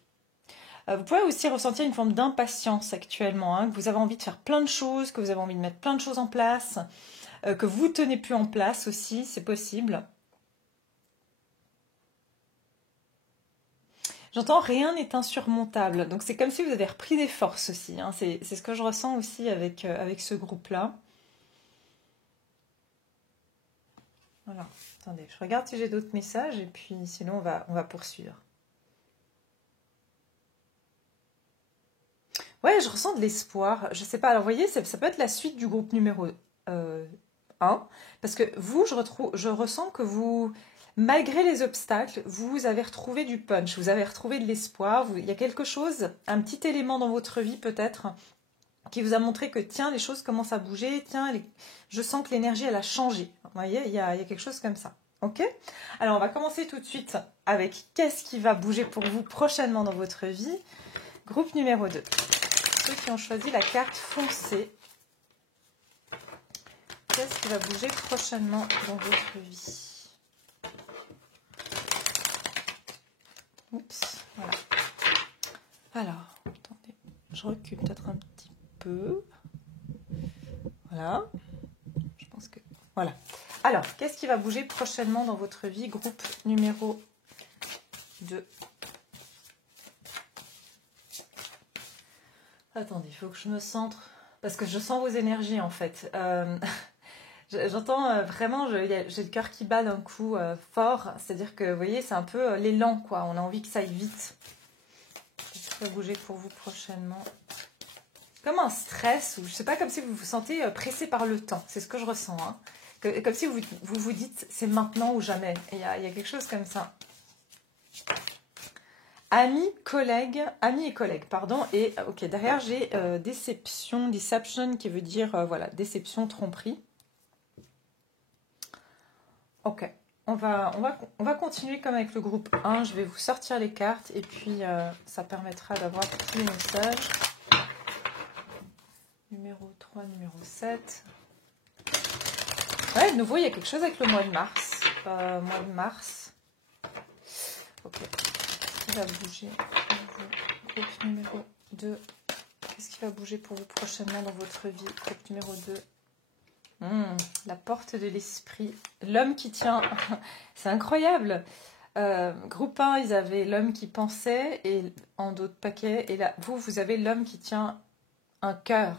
Vous pouvez aussi ressentir une forme d'impatience actuellement, que vous avez envie de faire plein de choses, que vous avez envie de mettre plein de choses en place, que vous ne tenez plus en place aussi, c'est possible. J'entends rien n'est insurmontable, donc c'est comme si vous avez repris des forces aussi, c'est ce que je ressens aussi avec ce groupe-là. Voilà, attendez, je regarde si j'ai d'autres messages et puis sinon on va poursuivre. Ouais, je ressens de l'espoir. Je sais pas, alors vous voyez, ça peut être la suite du groupe numéro 1. Parce que vous, je ressens que vous, malgré les obstacles, vous avez retrouvé du punch, vous avez retrouvé de l'espoir. Il y a quelque chose, un petit élément dans votre vie peut-être, qui vous a montré que tiens, les choses commencent à bouger, tiens, je sens que l'énergie, elle a changé. Vous voyez, il y a quelque chose comme ça. Ok? Alors, on va commencer tout de suite avec qu'est-ce qui va bouger pour vous prochainement dans votre vie. Groupe numéro 2. Ceux qui ont choisi la carte foncée. Qu'est-ce qui va bouger prochainement dans votre vie? Oups, voilà. Alors, attendez, je recule peut-être un petit peu. Voilà. Je pense que... Voilà. Alors, qu'est-ce qui va bouger prochainement dans votre vie? Groupe numéro 2. Attendez, il faut que je me centre, parce que je sens vos énergies en fait. J'entends vraiment, j'ai le cœur qui bat d'un coup fort, c'est-à-dire que vous voyez, c'est un peu l'élan quoi, on a envie que ça aille vite. Qu'est-ce qui va bouger pour vous prochainement? Comme un stress, ou je sais pas, comme si vous vous sentez pressé par le temps, c'est ce que je ressens. Comme si vous dites c'est maintenant ou jamais, il y a quelque chose comme ça. Amis et collègues, pardon, et ok, derrière j'ai deception qui veut dire, voilà, déception, tromperie. Ok, on va continuer comme avec le groupe 1, je vais vous sortir les cartes et puis ça permettra d'avoir tous les messages. Numéro 3, numéro 7. Ouais, de nouveau, il y a quelque chose avec le mois de mars. mois de mars. Ok. Qu'est-ce qui va bouger pour vous? Groupe numéro 2. Qu'est-ce qui va bouger pour vous prochainement dans votre vie? Groupe numéro 2. La porte de l'esprit. L'homme qui tient. C'est incroyable. Groupe 1, ils avaient l'homme qui pensait et en d'autres paquets. Et là, vous avez l'homme qui tient un cœur.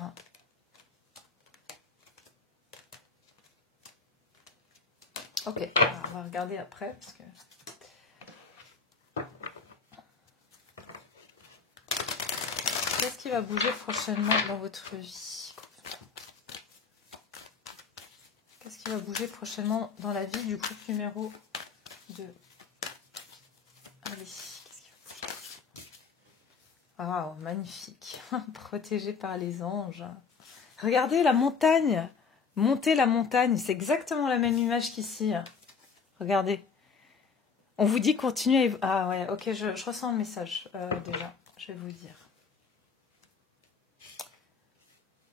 Ok, alors on va regarder après. Parce que... Qu'est-ce qui va bouger prochainement dans votre vie? Qu'est-ce qui va bouger prochainement dans la vie du groupe numéro 2? Allez, qu'est-ce qui va bouger? Waouh, magnifique. Protégé par les anges. Regardez la montagne. Monter la montagne, c'est exactement la même image qu'ici. Regardez. On vous dit continuez. Ah ouais, ok, je ressens le message déjà. Je vais vous dire.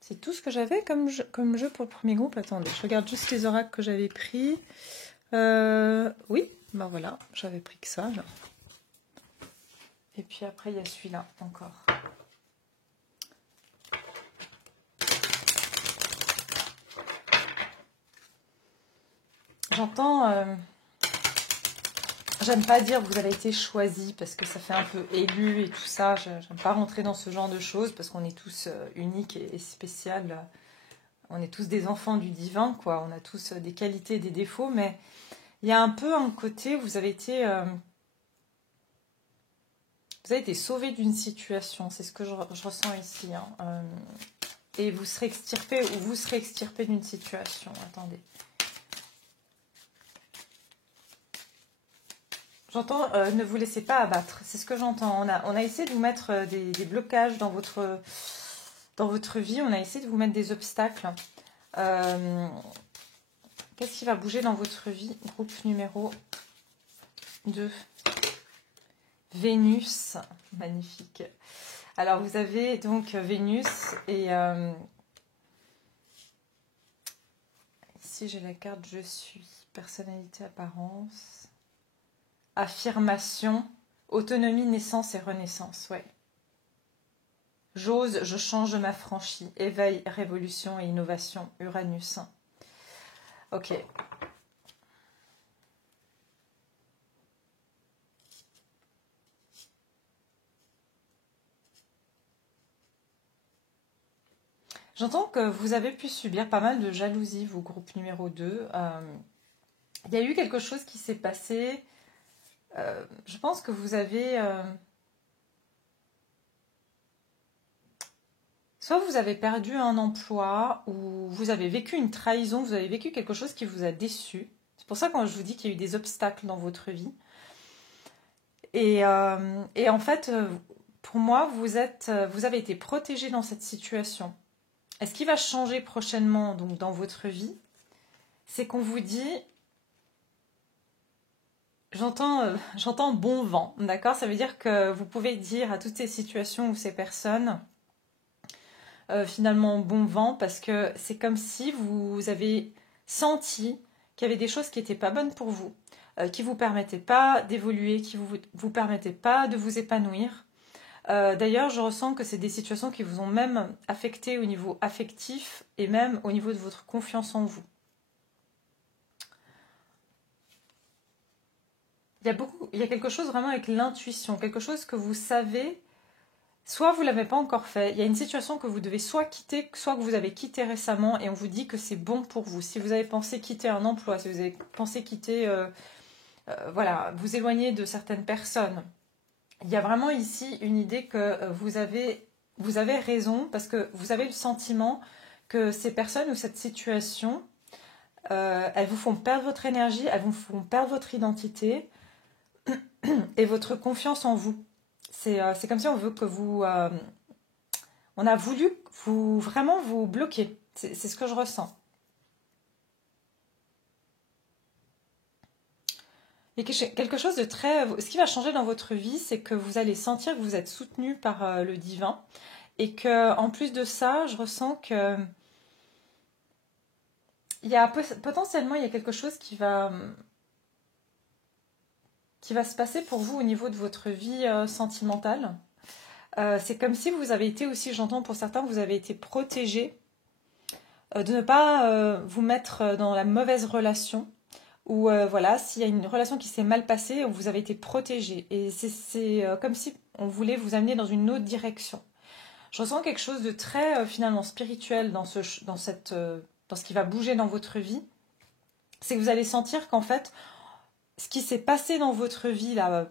C'est tout ce que j'avais comme jeu pour le premier groupe. Attendez, je regarde juste les oracles que j'avais pris. Oui, ben voilà, j'avais pris que ça. Là. Et puis après, il y a celui-là encore. J'entends... J'aime pas dire que vous avez été choisi parce que ça fait un peu élu et tout ça. J'aime pas rentrer dans ce genre de choses parce qu'on est tous uniques et spéciaux. On est tous des enfants du divin, quoi. On a tous des qualités et des défauts, mais il y a un peu un côté où vous avez été sauvé d'une situation. C'est ce que je ressens ici. Hein. Et vous serez extirpé ou vous serez extirpé d'une situation. Attendez. J'entends, ne vous laissez pas abattre. C'est ce que j'entends. On a essayé de vous mettre des blocages dans votre vie. On a essayé de vous mettre des obstacles. Qu'est-ce qui va bouger dans votre vie? Groupe numéro 2. Vénus. Magnifique. Alors, vous avez donc Vénus et... ici, j'ai la carte « Je suis ». Personnalité, apparence... Affirmation, autonomie, naissance et renaissance, ouais. J'ose, je change, je m'affranchis. Éveil, révolution et innovation, Uranus. Ok. J'entends que vous avez pu subir pas mal de jalousie, vous, groupe numéro 2. Il y a eu quelque chose qui s'est passé... je pense que vous avez... soit vous avez perdu un emploi, ou vous avez vécu une trahison, vous avez vécu quelque chose qui vous a déçu. C'est pour ça quand je vous dis qu'il y a eu des obstacles dans votre vie. Et en fait, pour moi, vous avez été protégé dans cette situation. Et ce qui va changer prochainement donc, dans votre vie, c'est qu'on vous dit... J'entends bon vent, d'accord? Ça veut dire que vous pouvez dire à toutes ces situations ou ces personnes, finalement bon vent, parce que c'est comme si vous avez senti qu'il y avait des choses qui n'étaient pas bonnes pour vous, qui ne vous permettaient pas d'évoluer, qui ne vous permettaient pas de vous épanouir. D'ailleurs, je ressens que c'est des situations qui vous ont même affecté au niveau affectif et même au niveau de votre confiance en vous. Il y a quelque chose vraiment avec l'intuition, quelque chose que vous savez, soit vous ne l'avez pas encore fait. Il y a une situation que vous devez soit quitter, soit que vous avez quitté récemment et on vous dit que c'est bon pour vous. Si vous avez pensé quitter un emploi, si vous avez pensé quitter, voilà, vous éloigner de certaines personnes, il y a vraiment ici une idée que vous avez raison parce que vous avez le sentiment que ces personnes ou cette situation, elles vous font perdre votre énergie, elles vous font perdre votre identité et votre confiance en vous. C'est comme si on veut que vous... on a voulu vraiment vous bloquer. C'est ce que je ressens. Et quelque chose de très... Ce qui va changer dans votre vie, c'est que vous allez sentir que vous êtes soutenu par le divin. Et qu'en plus de ça, je ressens que... potentiellement, il y a quelque chose qui va qui va se passer pour vous au niveau de votre vie sentimentale, c'est comme si vous avez été aussi, j'entends pour certains, vous avez été protégé de ne pas vous mettre dans la mauvaise relation. Ou voilà, s'il y a une relation qui s'est mal passée, vous avez été protégé. Et c'est comme si on voulait vous amener dans une autre direction. Je ressens quelque chose de très finalement spirituel dans ce qui va bouger dans votre vie. C'est que vous allez sentir qu'en fait, ce qui s'est passé dans votre vie là,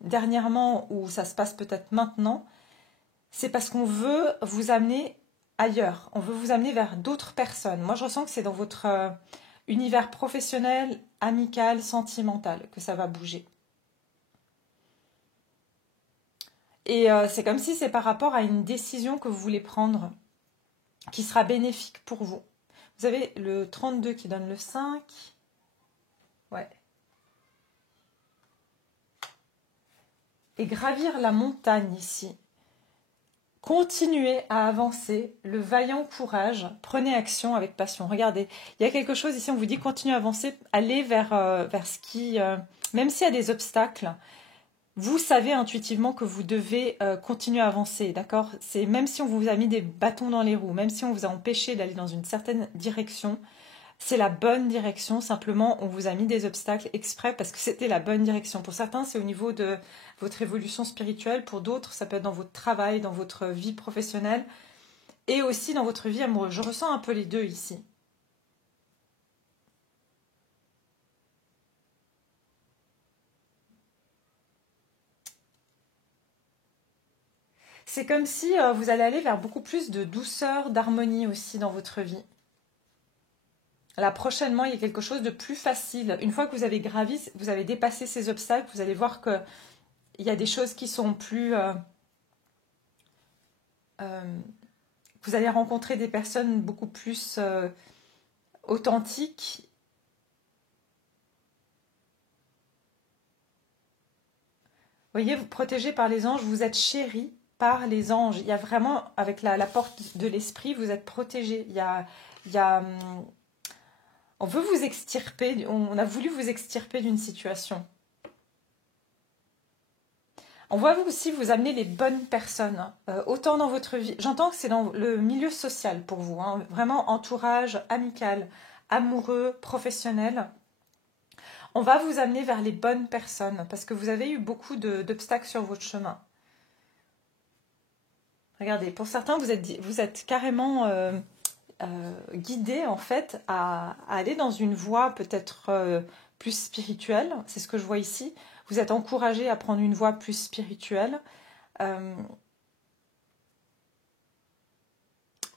dernièrement, ou ça se passe peut-être maintenant, c'est parce qu'on veut vous amener ailleurs. On veut vous amener vers d'autres personnes. Moi, je ressens que c'est dans votre univers professionnel, amical, sentimental que ça va bouger. Et c'est comme si c'est par rapport à une décision que vous voulez prendre qui sera bénéfique pour vous. Vous avez le 32 qui donne le 5. Ouais. Et gravir la montagne ici. Continuez à avancer, le vaillant courage, prenez action avec passion. Regardez, il y a quelque chose ici, on vous dit continuez à avancer, allez vers ce qui, même s'il y a des obstacles, vous savez intuitivement que vous devez continuer à avancer, d'accord? C'est même si on vous a mis des bâtons dans les roues, même si on vous a empêché d'aller dans une certaine direction, c'est la bonne direction, simplement on vous a mis des obstacles exprès parce que c'était la bonne direction. Pour certains, c'est au niveau de votre évolution spirituelle, pour d'autres, ça peut être dans votre travail, dans votre vie professionnelle et aussi dans votre vie amoureuse. Je ressens un peu les deux ici. C'est comme si vous allez aller vers beaucoup plus de douceur, d'harmonie aussi dans votre vie. Là, prochainement, il y a quelque chose de plus facile. Une fois que vous avez gravi, vous avez dépassé ces obstacles, vous allez voir qu'il y a des choses qui sont plus... vous allez rencontrer des personnes beaucoup plus authentiques. Vous voyez, vous protégez par les anges, vous êtes chéri par les anges. Il y a vraiment, avec la porte de l'esprit, vous êtes protégé. Il y a on veut vous extirper, on a voulu vous extirper d'une situation. On va aussi vous amener les bonnes personnes, autant dans votre vie. J'entends que c'est dans le milieu social pour vous, hein, vraiment entourage, amical, amoureux, professionnel. On va vous amener vers les bonnes personnes parce que vous avez eu beaucoup d'obstacles sur votre chemin. Regardez, pour certains, vous êtes carrément guidé en fait à aller dans une voie peut-être plus spirituelle. C'est ce que je vois ici. Vous êtes encouragé à prendre une voie plus spirituelle.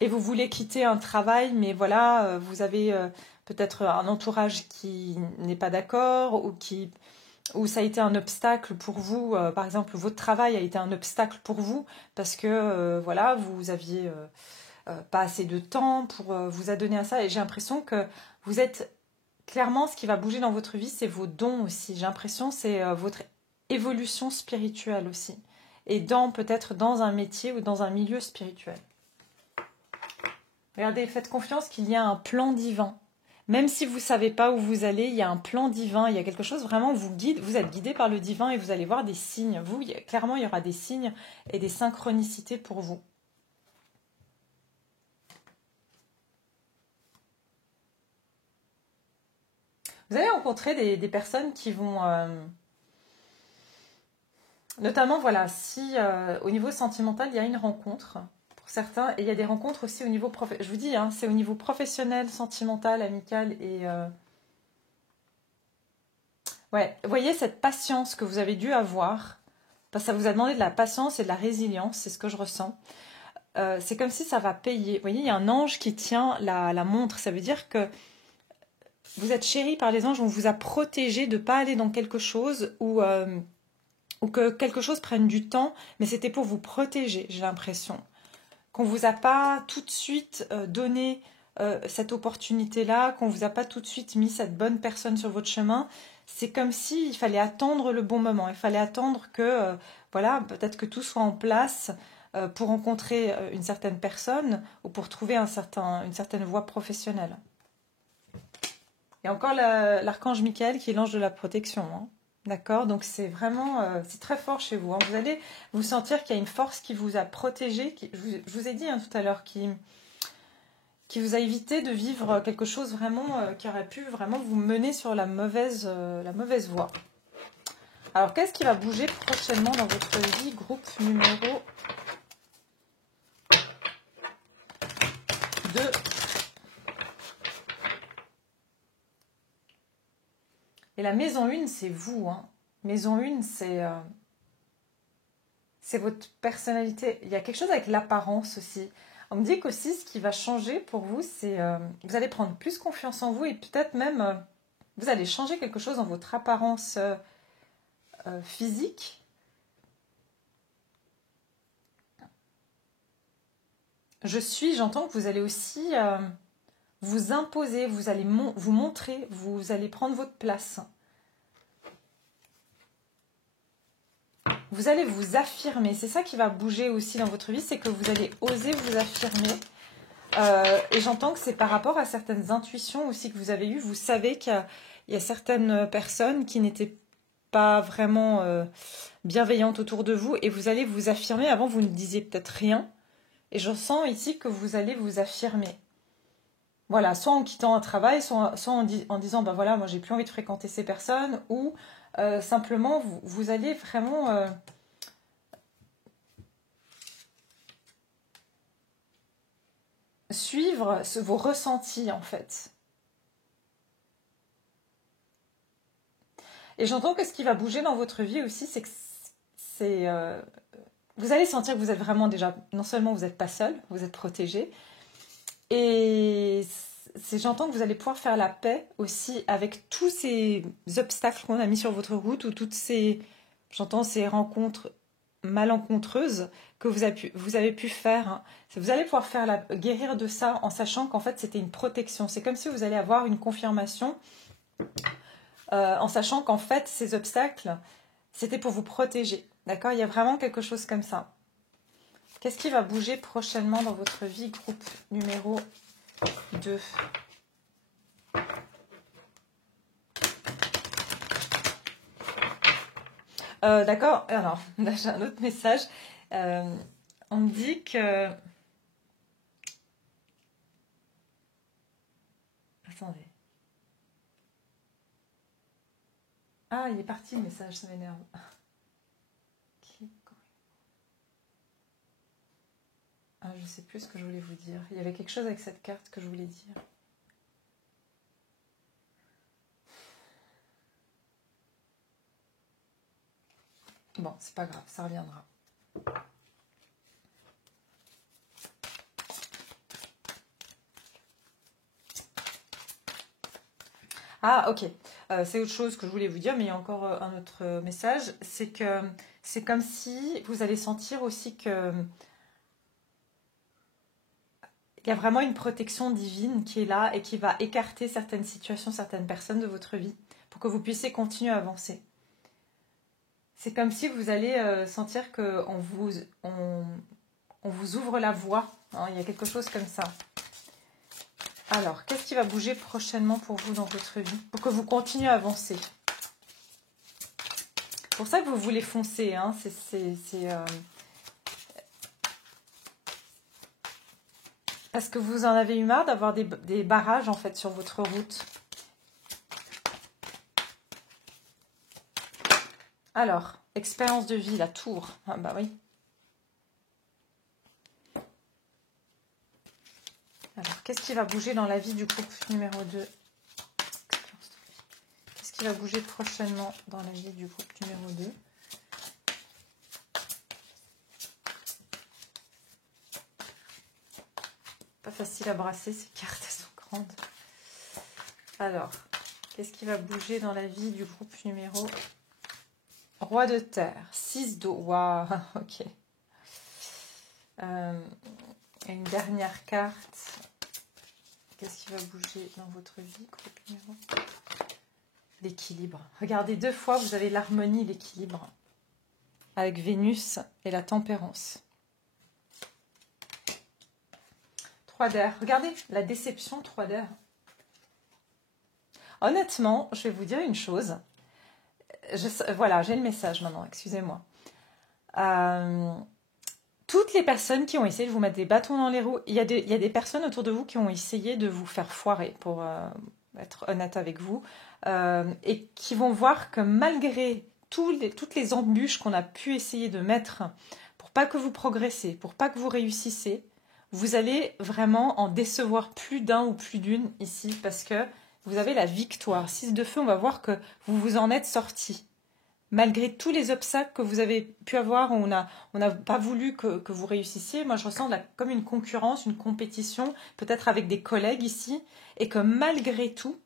Et vous voulez quitter un travail, mais voilà, vous avez peut-être un entourage qui n'est pas d'accord ou ça a été un obstacle pour vous. Par exemple, votre travail a été un obstacle pour vous parce que voilà, vous aviez pas assez de temps pour vous adonner à ça. Et j'ai l'impression que vous êtes clairement, ce qui va bouger dans votre vie, c'est vos dons aussi. J'ai l'impression que c'est votre évolution spirituelle aussi. Et peut-être dans un métier ou dans un milieu spirituel. Regardez, faites confiance qu'il y a un plan divin. Même si vous ne savez pas où vous allez, il y a un plan divin. Il y a quelque chose vraiment vous guide. Vous êtes guidé par le divin et vous allez voir des signes. Clairement, il y aura des signes et des synchronicités pour vous. Vous allez rencontrer des personnes qui vont... notamment, voilà, si au niveau sentimental, il y a une rencontre pour certains, et il y a des rencontres aussi au niveau... Je vous dis, hein, c'est au niveau professionnel, sentimental, amical, et... Ouais, vous voyez cette patience que vous avez dû avoir, parce que ça vous a demandé de la patience et de la résilience, c'est ce que je ressens. C'est comme si ça va payer. Vous voyez, il y a un ange qui tient la montre, ça veut dire que vous êtes chéri par les anges, on vous a protégé de ne pas aller dans quelque chose ou que quelque chose prenne du temps, mais c'était pour vous protéger, j'ai l'impression. Qu'on ne vous a pas tout de suite donné cette opportunité-là, qu'on ne vous a pas tout de suite mis cette bonne personne sur votre chemin. C'est comme s'il fallait attendre le bon moment. Il fallait attendre que, voilà, peut-être que tout soit en place pour rencontrer une certaine personne ou pour trouver une certaine voie professionnelle. Et encore l'archange Michael qui est l'ange de la protection. Hein. D'accord? Donc c'est vraiment, c'est très fort chez vous, hein. Vous allez vous sentir qu'il y a une force qui vous a protégé, je vous ai dit hein, tout à l'heure, qui vous a évité de vivre quelque chose vraiment qui aurait pu vraiment vous mener sur la mauvaise voie. Alors qu'est-ce qui va bouger prochainement dans votre vie? Groupe numéro 2. Et la maison 1, c'est vous, hein. Maison 1, c'est votre personnalité. Il y a quelque chose avec l'apparence aussi. On me dit qu'aussi, ce qui va changer pour vous, c'est vous allez prendre plus confiance en vous et peut-être même vous allez changer quelque chose dans votre apparence physique. J'entends que vous allez aussi vous imposer, vous allez vous montrer, vous allez prendre votre place. Vous allez vous affirmer. C'est ça qui va bouger aussi dans votre vie, c'est que vous allez oser vous affirmer. Et j'entends que c'est par rapport à certaines intuitions aussi que vous avez eues. Vous savez qu'il y a certaines personnes qui n'étaient pas vraiment bienveillantes autour de vous et vous allez vous affirmer. Avant, vous ne disiez peut-être rien. Et je sens ici que vous allez vous affirmer. Voilà, soit en quittant un travail, soit en disant, ben voilà, moi j'ai plus envie de fréquenter ces personnes, ou simplement vous allez vraiment suivre vos ressentis en fait. Et j'entends que ce qui va bouger dans votre vie aussi, c'est que vous allez sentir que vous êtes vraiment déjà, non seulement vous n'êtes pas seul, vous êtes protégé, et j'entends que vous allez pouvoir faire la paix aussi avec tous ces obstacles qu'on a mis sur votre route, ou toutes j'entends ces rencontres malencontreuses que vous avez pu faire. Hein. Vous allez pouvoir guérir de ça en sachant qu'en fait c'était une protection. C'est comme si vous allez avoir une confirmation en sachant qu'en fait ces obstacles c'était pour vous protéger. D'accord? Il y a vraiment quelque chose comme ça. Qu'est-ce qui va bouger prochainement dans votre vie? Groupe numéro 2. D'accord, alors là j'ai un autre message. On me dit que... Attendez. Ah, il est parti le message, ça m'énerve. Ah, je sais plus ce que je voulais vous dire. Il y avait quelque chose avec cette carte que je voulais dire. Bon, c'est pas grave, ça reviendra. Ah, ok. C'est autre chose que je voulais vous dire, mais il y a encore un autre message. C'est que c'est comme si vous allez sentir aussi que il y a vraiment une protection divine qui est là et qui va écarter certaines situations, certaines personnes de votre vie pour que vous puissiez continuer à avancer. C'est comme si vous allez sentir qu'on on vous ouvre la voie. Hein, il y a quelque chose comme ça. Alors, qu'est-ce qui va bouger prochainement pour vous dans votre vie? Pour que vous continuez à avancer. C'est pour ça que vous voulez foncer. Hein, parce que vous en avez eu marre d'avoir des barrages en fait sur votre route. Alors, expérience de vie, la tour. Ah bah oui. Alors, qu'est-ce qui va bouger dans la vie du groupe numéro 2? Qu'est-ce qui va bouger prochainement dans la vie du groupe numéro 2? Pas facile à brasser, ces cartes, elles sont grandes. Alors, qu'est-ce qui va bouger dans la vie du groupe numéro Roi de terre, 6 d'eau. Waouh, ok. Une dernière carte. Qu'est-ce qui va bouger dans votre vie, groupe numéro? L'équilibre. Regardez, 2 fois, vous avez l'harmonie, l'équilibre. Avec Vénus et la tempérance. 3 d'air. Regardez, la déception, 3 d'air. Honnêtement, je vais vous dire une chose. Voilà, j'ai le message maintenant, excusez-moi. Euh, Toutes les personnes qui ont essayé de vous mettre des bâtons dans les roues, il y a des personnes autour de vous qui ont essayé de vous faire foirer, pour être honnête avec vous, et qui vont voir que malgré toutes les embûches qu'on a pu essayer de mettre pour pas que vous progressez, pour pas que vous réussissez, vous allez vraiment en décevoir plus d'un ou plus d'une ici, parce que vous avez la victoire. 6 de feu, on va voir que vous vous en êtes sorti malgré tous les obstacles que vous avez pu avoir, on n'a pas voulu que vous réussissiez. Moi, je ressens comme une concurrence, une compétition, peut-être avec des collègues ici, et que malgré tout,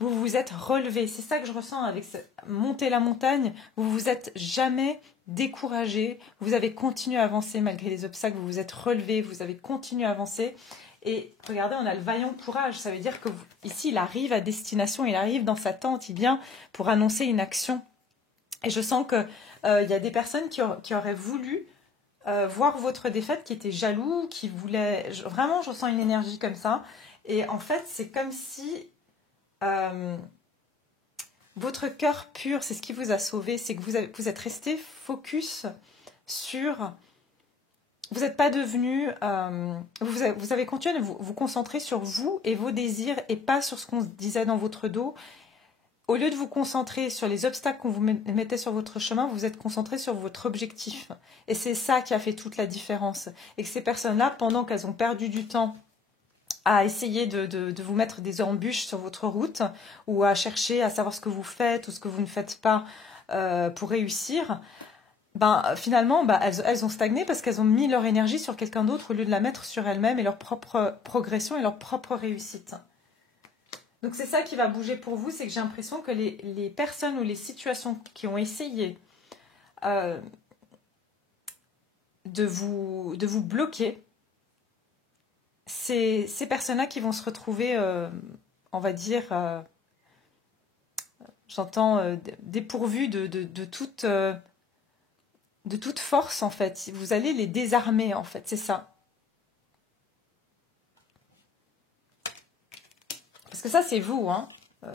vous vous êtes relevé. C'est ça que je ressens avec monter la montagne. Vous vous êtes jamais découragé. Vous avez continué à avancer malgré les obstacles. Vous vous êtes relevé. Vous avez continué à avancer. Et regardez, on a le vaillant courage. Ça veut dire que ici, il arrive à destination. Il arrive dans sa tente. Il vient pour annoncer une action. Et je sens que y a des personnes qui auraient voulu voir votre défaite, qui étaient jaloux, qui voulaient... Vraiment, je ressens une énergie comme ça. Et en fait, c'est comme si euh, votre cœur pur, c'est ce qui vous a sauvé, c'est que vous êtes resté focus sur... Vous n'êtes pas devenu... vous avez continué de vous concentrer sur vous et vos désirs et pas sur ce qu'on se disait dans votre dos. Au lieu de vous concentrer sur les obstacles qu'on vous mettait sur votre chemin, vous vous êtes concentré sur votre objectif. Et c'est ça qui a fait toute la différence. Et que ces personnes-là, pendant qu'elles ont perdu du temps à essayer de vous mettre des embûches sur votre route ou à chercher à savoir ce que vous faites ou ce que vous ne faites pas pour réussir, finalement, elles ont stagné parce qu'elles ont mis leur énergie sur quelqu'un d'autre au lieu de la mettre sur elles-mêmes et leur propre progression et leur propre réussite. Donc c'est ça qui va bouger pour vous, c'est que j'ai l'impression que les personnes ou les situations qui ont essayé euh, de vous bloquer, c'est ces personnes-là qui vont se retrouver, on va dire, j'entends, dépourvues de toute force en fait. Vous allez les désarmer en fait, c'est ça. Parce que ça, c'est vous, hein.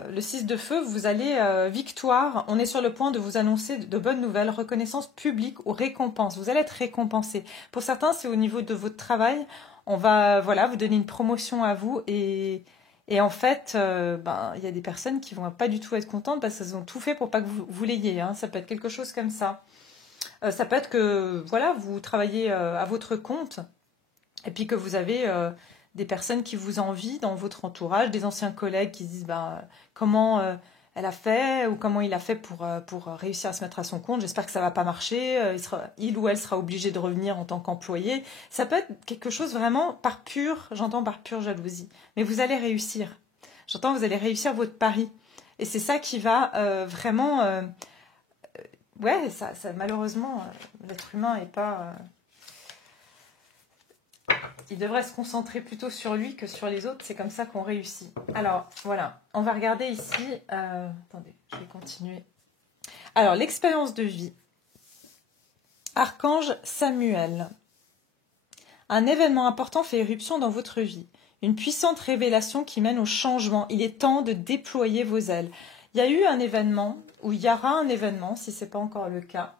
Le 6 de feu, vous allez victoire. On est sur le point de vous annoncer de bonnes nouvelles, reconnaissance publique ou récompense. Vous allez être récompensé. Pour certains, c'est au niveau de votre travail. On va voilà, vous donner une promotion à vous. Et en fait, il y a des personnes qui vont pas du tout être contentes parce qu'elles ont tout fait pour pas que vous l'ayez. Hein. Ça peut être quelque chose comme ça. Ça peut être que voilà, vous travaillez à votre compte et puis que vous avez des personnes qui vous envient dans votre entourage, des anciens collègues qui se disent comment elle a fait ou comment il a fait pour réussir à se mettre à son compte. J'espère que ça va pas marcher. Il ou elle sera obligé de revenir en tant qu'employé. Ça peut être quelque chose vraiment j'entends par pure jalousie. Mais vous allez réussir. J'entends vous allez réussir votre pari. Et c'est ça qui va vraiment... ouais, malheureusement, l'être humain est pas... il devrait se concentrer plutôt sur lui que sur les autres. C'est comme ça qu'on réussit. Alors, voilà. On va regarder ici... attendez, je vais continuer. Alors, l'expérience de vie. Archange Samuel. Un événement important fait éruption dans votre vie. Une puissante révélation qui mène au changement. Il est temps de déployer vos ailes. Il y a eu un événement, ou il y aura un événement, si ce n'est pas encore le cas,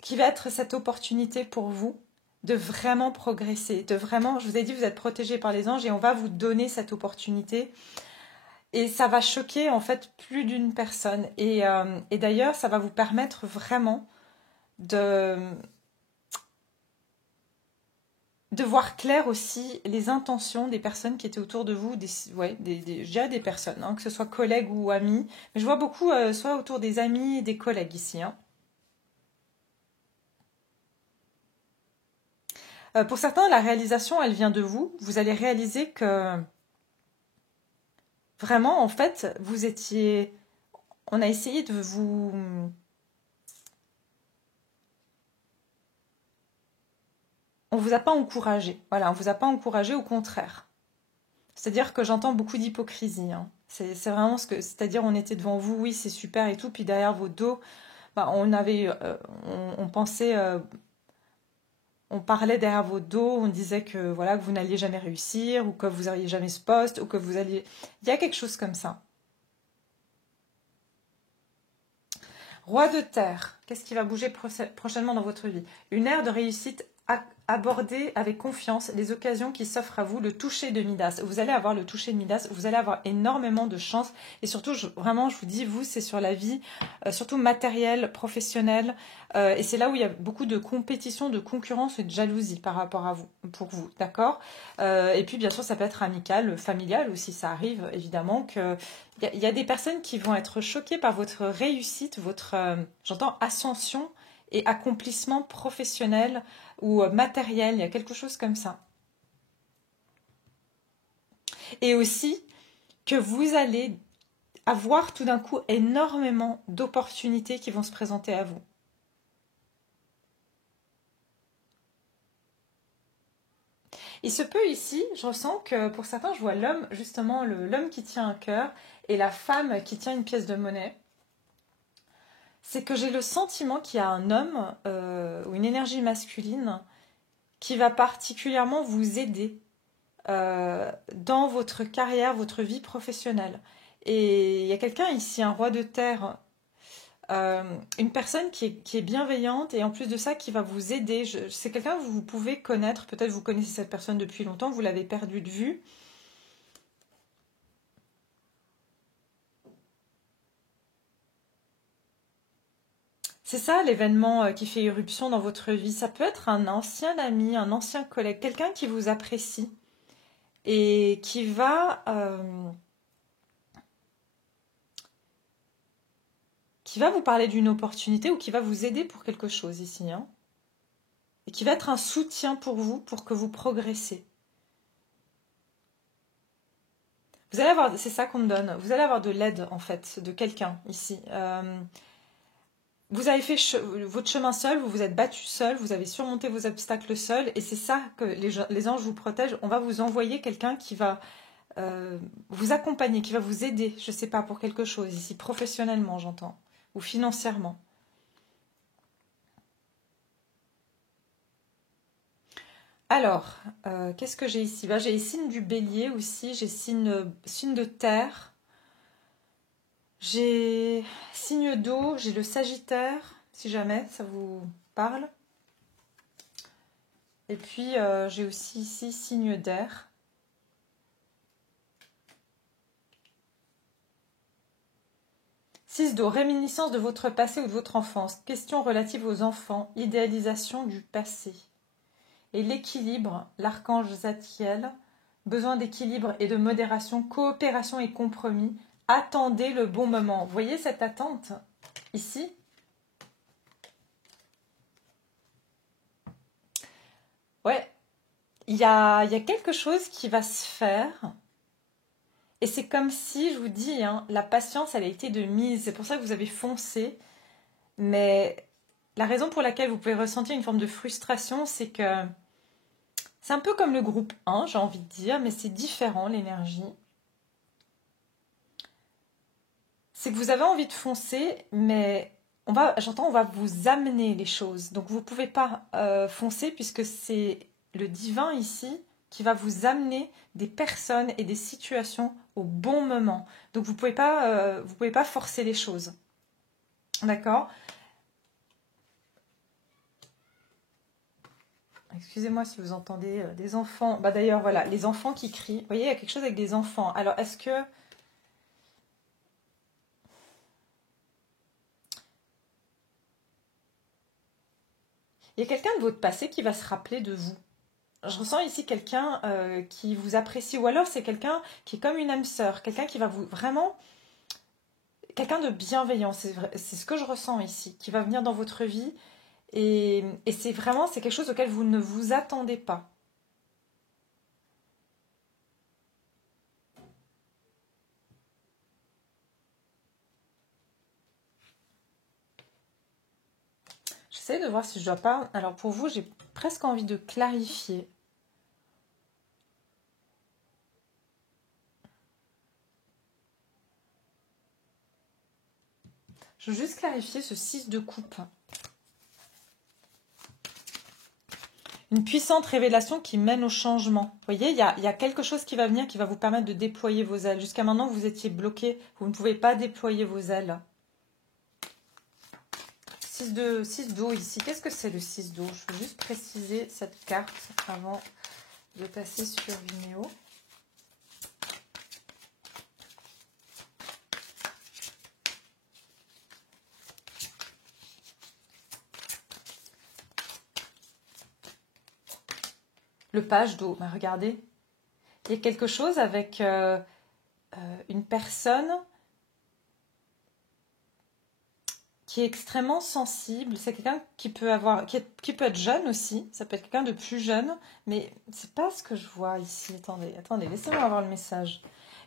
qui va être cette opportunité pour vous de vraiment progresser, de vraiment, je vous ai dit, vous êtes protégé par les anges et on va vous donner cette opportunité. Et ça va choquer en fait plus d'une personne. Et d'ailleurs, ça va vous permettre vraiment de voir clair aussi les intentions des personnes qui étaient autour de vous, déjà des personnes, hein, que ce soit collègues ou amis. Mais je vois beaucoup, soit autour des amis et des collègues ici. Hein. Pour certains, la réalisation, elle vient de vous. Vous allez réaliser que vraiment, en fait, on a essayé de vous... On vous a pas encouragé. Voilà, on vous a pas encouragé, au contraire. C'est-à-dire que j'entends beaucoup d'hypocrisie. Hein. C'est vraiment c'est-à-dire on était devant vous, oui, c'est super et tout, puis derrière vos dos, on pensait on parlait derrière votre dos, on disait que voilà que vous n'alliez jamais réussir ou que vous n'auriez jamais ce poste ou que vous alliez... Il y a quelque chose comme ça. Roi de terre, qu'est-ce qui va bouger prochainement dans votre vie? Une ère de réussite abordez avec confiance les occasions qui s'offrent à vous, le toucher de Midas. Vous allez avoir le toucher de Midas, vous allez avoir énormément de chance. Et surtout, vraiment, je vous dis, vous, c'est sur la vie, surtout matérielle, professionnelle. Et c'est là où il y a beaucoup de compétition, de concurrence et de jalousie par rapport à vous, pour vous, d'accord? Et puis, bien sûr, ça peut être amical, familial aussi, ça arrive, évidemment, que... Il y a des personnes qui vont être choquées par votre réussite, votre, j'entends, ascension et accomplissement professionnel ou matériel, il y a quelque chose comme ça. Et aussi que vous allez avoir tout d'un coup énormément d'opportunités qui vont se présenter à vous. Il se peut ici, je ressens que pour certains, je vois l'homme, justement, l'homme qui tient un cœur et la femme qui tient une pièce de monnaie. C'est que j'ai le sentiment qu'il y a un homme ou une énergie masculine qui va particulièrement vous aider dans votre carrière, votre vie professionnelle. Et il y a quelqu'un ici, un roi de terre, une personne qui est bienveillante et en plus de ça qui va vous aider. C'est quelqu'un que vous pouvez connaître, peut-être vous connaissez cette personne depuis longtemps, vous l'avez perdu de vue. C'est ça l'événement qui fait irruption dans votre vie. Ça peut être un ancien ami, un ancien collègue, quelqu'un qui vous apprécie et qui va vous parler d'une opportunité ou qui va vous aider pour quelque chose ici, hein, et qui va être un soutien pour vous, pour que vous progressez. Vous allez avoir, c'est ça qu'on me donne, vous allez avoir de l'aide en fait, de quelqu'un ici. Vous avez fait votre chemin seul, vous vous êtes battu seul, vous avez surmonté vos obstacles seul, et c'est ça que les anges vous protègent. On va vous envoyer quelqu'un qui va vous accompagner, qui va vous aider, je ne sais pas, pour quelque chose, ici professionnellement j'entends, ou financièrement. Alors, qu'est-ce que j'ai ici? J'ai les signes du bélier aussi, j'ai signe de terre, j'ai signe d'eau, j'ai le sagittaire, si jamais ça vous parle. Et puis, j'ai aussi ici signe d'air. Six d'eau, réminiscence de votre passé ou de votre enfance. Questions relatives aux enfants, idéalisation du passé. Et l'équilibre, l'archange Zadkiel, besoin d'équilibre et de modération, coopération et compromis. Attendez le bon moment. Vous voyez cette attente ici? Ouais, il y a quelque chose qui va se faire. Et c'est comme si, je vous dis, hein, la patience, elle a été de mise. C'est pour ça que vous avez foncé. Mais la raison pour laquelle vous pouvez ressentir une forme de frustration, c'est que c'est un peu comme le groupe 1, j'ai envie de dire, mais c'est différent l'énergie. C'est que vous avez envie de foncer, mais on va vous amener les choses. Donc vous ne pouvez pas foncer puisque c'est le divin ici qui va vous amener des personnes et des situations au bon moment. Donc vous pouvez pas forcer les choses. D'accord? Excusez-moi si vous entendez des enfants. D'ailleurs, voilà, les enfants qui crient. Vous voyez, il y a quelque chose avec des enfants. Alors, est-ce que... Il y a quelqu'un de votre passé qui va se rappeler de vous. Je ressens ici quelqu'un qui vous apprécie. Ou alors, c'est quelqu'un qui est comme une âme sœur. Quelqu'un qui va vous... Vraiment... Quelqu'un de bienveillant. C'est ce que je ressens ici. Qui va venir dans votre vie. Et c'est vraiment... C'est quelque chose auquel vous ne vous attendez pas. J'essaie de voir si je dois pas... Alors pour vous, j'ai presque envie de clarifier. Je veux juste clarifier ce 6 de coupe. Une puissante révélation qui mène au changement. Vous voyez, il y a quelque chose qui va venir qui va vous permettre de déployer vos ailes. Jusqu'à maintenant, vous étiez bloqué. Vous ne pouvez pas déployer vos ailes. 6 d'eau ici. Qu'est-ce que c'est le 6 d'eau? Je veux juste préciser cette carte avant de passer sur Vimeo. Le page d'eau, ben regardez. Il y a quelque chose avec une personne qui est extrêmement sensible. C'est quelqu'un qui peut qui peut être jeune aussi. Ça peut être quelqu'un de plus jeune, mais c'est pas ce que je vois ici. Attendez, laissez-moi avoir le message.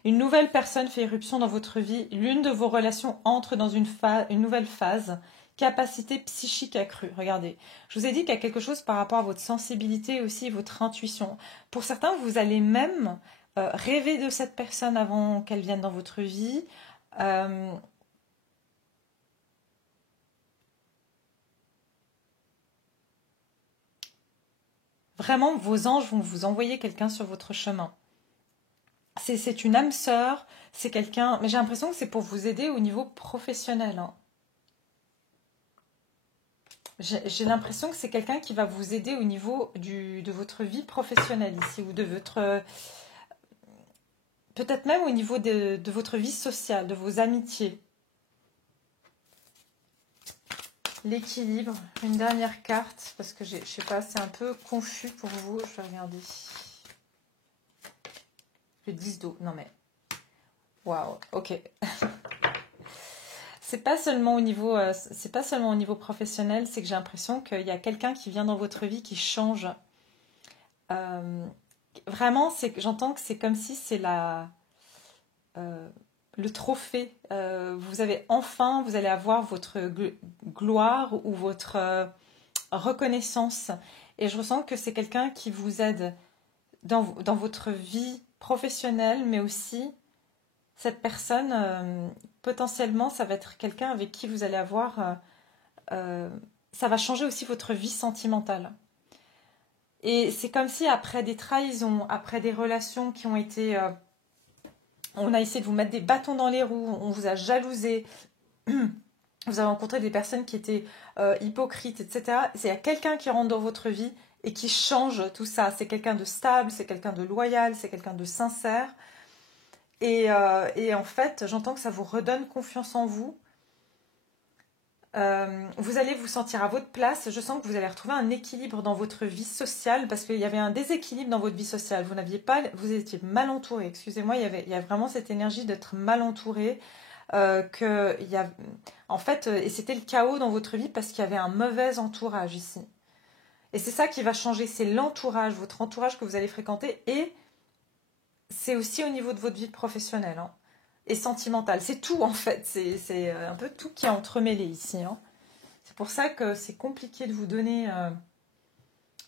Une nouvelle personne fait irruption dans votre vie. L'une de vos relations entre dans une nouvelle phase. Capacité psychique accrue. Regardez, je vous ai dit qu'il y a quelque chose par rapport à votre sensibilité et aussi votre intuition. Pour certains, vous allez même rêver de cette personne avant qu'elle vienne dans votre vie. Vraiment, vos anges vont vous envoyer quelqu'un sur votre chemin. C'est une âme sœur, c'est quelqu'un... Mais j'ai l'impression que c'est pour vous aider au niveau professionnel. Hein. J'ai l'impression que c'est quelqu'un qui va vous aider au niveau de votre vie professionnelle ici, ou de votre... Peut-être même au niveau de votre vie sociale, de vos amitiés. L'équilibre, une dernière carte, parce que je sais pas, c'est un peu confus pour vous. Je vais regarder. Le 10 d'eau, non mais... Waouh, ok. C'est pas seulement au niveau professionnel, c'est que j'ai l'impression qu'il y a quelqu'un qui vient dans votre vie qui change. Vraiment, j'entends que c'est comme si c'est le trophée. Vous allez avoir votre gloire ou votre reconnaissance. Et je ressens que c'est quelqu'un qui vous aide dans votre vie professionnelle, mais aussi cette personne, potentiellement, ça va être quelqu'un avec qui vous allez avoir... ça va changer aussi votre vie sentimentale. Et c'est comme si après des trahisons, après des relations qui ont été... on a essayé de vous mettre des bâtons dans les roues, on vous a jalousé, vous avez rencontré des personnes qui étaient hypocrites, etc. Il y a quelqu'un qui rentre dans votre vie et qui change tout ça. C'est quelqu'un de stable, c'est quelqu'un de loyal, c'est quelqu'un de sincère. Et en fait, j'entends que ça vous redonne confiance en vous. Vous allez vous sentir à votre place. Je sens que vous allez retrouver un équilibre dans votre vie sociale parce qu'il y avait un déséquilibre dans votre vie sociale. Vous étiez mal entouré. Excusez-moi, il y a vraiment cette énergie d'être mal entouré. En fait, et c'était le chaos dans votre vie parce qu'il y avait un mauvais entourage ici. Et c'est ça qui va changer. C'est l'entourage, votre entourage que vous allez fréquenter et c'est aussi au niveau de votre vie professionnelle hein, et sentimentale. C'est tout en fait. C'est un peu tout qui est entremêlé ici. Hein. C'est pour ça que c'est compliqué de vous donner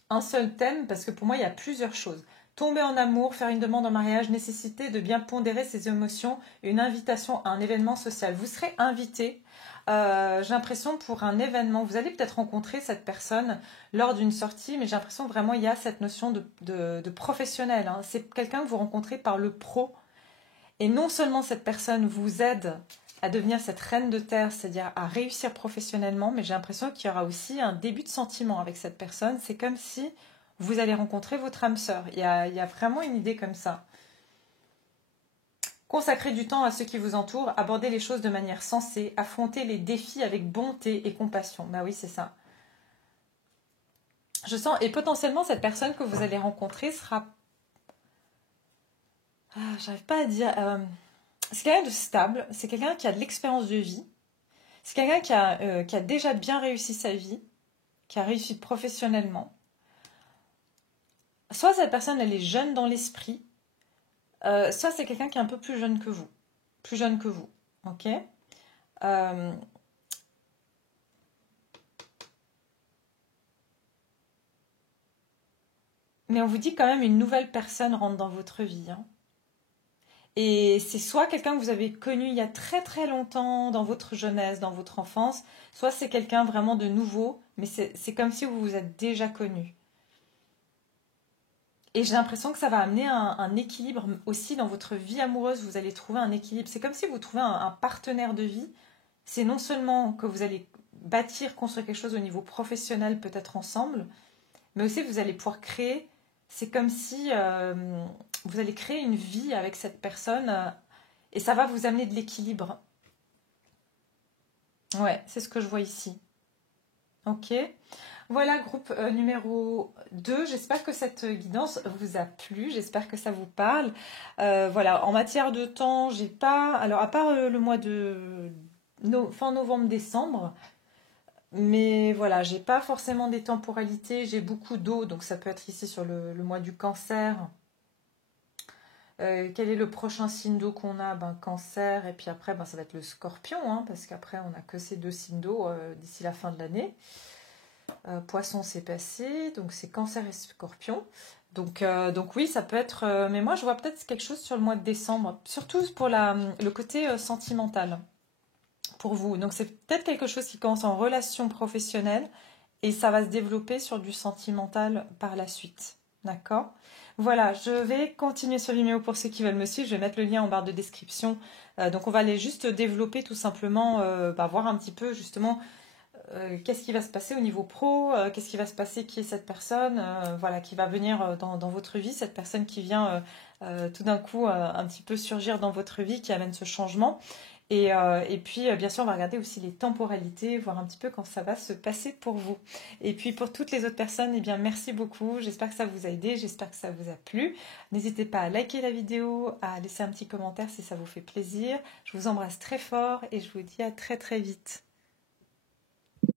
un seul thème parce que pour moi, il y a plusieurs choses. Tomber en amour, faire une demande en mariage, nécessité de bien pondérer ses émotions, une invitation à un événement social. Vous serez invité, j'ai l'impression, pour un événement. Vous allez peut-être rencontrer cette personne lors d'une sortie, mais j'ai l'impression vraiment il y a cette notion de professionnel. Hein. C'est quelqu'un que vous rencontrez par le pro. Et non seulement cette personne vous aide à devenir cette reine de terre, c'est-à-dire à réussir professionnellement, mais j'ai l'impression qu'il y aura aussi un début de sentiment avec cette personne. C'est comme si vous allez rencontrer votre âme sœur. Il y a vraiment une idée comme ça. Consacrez du temps à ceux qui vous entourent, abordez les choses de manière sensée, affrontez les défis avec bonté et compassion. Bah oui, c'est ça. Je sens, et potentiellement, cette personne que vous allez rencontrer sera... j'arrive pas à dire... c'est quelqu'un de stable, c'est quelqu'un qui a de l'expérience de vie, c'est quelqu'un qui a déjà bien réussi sa vie, qui a réussi professionnellement. Soit cette personne, elle est jeune dans l'esprit, soit c'est quelqu'un qui est un peu plus jeune que vous. Plus jeune que vous. Ok mais on vous dit quand même une nouvelle personne rentre dans votre vie. Hein. Et c'est soit quelqu'un que vous avez connu il y a très très longtemps dans votre jeunesse, dans votre enfance, soit c'est quelqu'un vraiment de nouveau, mais c'est comme si vous vous êtes déjà connu. Et j'ai l'impression que ça va amener un équilibre aussi dans votre vie amoureuse. Vous allez trouver un équilibre. C'est comme si vous trouvez un partenaire de vie. C'est non seulement que vous allez bâtir, construire quelque chose au niveau professionnel, peut-être ensemble, mais aussi vous allez pouvoir créer. C'est comme si vous allez créer une vie avec cette personne et ça va vous amener de l'équilibre. Ouais, c'est ce que je vois ici. Ok. Voilà, groupe numéro 2. J'espère que cette guidance vous a plu. J'espère que ça vous parle. Voilà, en matière de temps, j'ai pas. Alors, à part le mois de fin novembre-décembre, mais voilà, j'ai pas forcément des temporalités. J'ai beaucoup d'eau, donc ça peut être ici sur le mois du cancer. Quel est le prochain signe d'eau qu'on a? Ben, cancer, et puis après, ben, ça va être le scorpion, hein, parce qu'après, on n'a que ces deux signes d'eau d'ici la fin de l'année. Poisson, c'est passé, donc c'est cancer et scorpion. Donc oui, ça peut être. Mais moi, je vois peut-être quelque chose sur le mois de décembre, surtout pour le côté sentimental pour vous. Donc c'est peut-être quelque chose qui commence en relation professionnelle et ça va se développer sur du sentimental par la suite. D'accord? Voilà, je vais continuer sur Vimeo pour ceux qui veulent me suivre. Je vais mettre le lien en barre de description. Donc on va aller juste développer tout simplement, voir un petit peu justement qu'est-ce qui va se passer au niveau pro, qu'est-ce qui va se passer, qui est cette personne, voilà, qui va venir dans votre vie, cette personne qui vient tout d'un coup un petit peu surgir dans votre vie, qui amène ce changement. Et puis, bien sûr, on va regarder aussi les temporalités, voir un petit peu quand ça va se passer pour vous. Et puis, pour toutes les autres personnes, eh bien, merci beaucoup. J'espère que ça vous a aidé, j'espère que ça vous a plu. N'hésitez pas à liker la vidéo, à laisser un petit commentaire si ça vous fait plaisir. Je vous embrasse très fort et je vous dis à très très vite.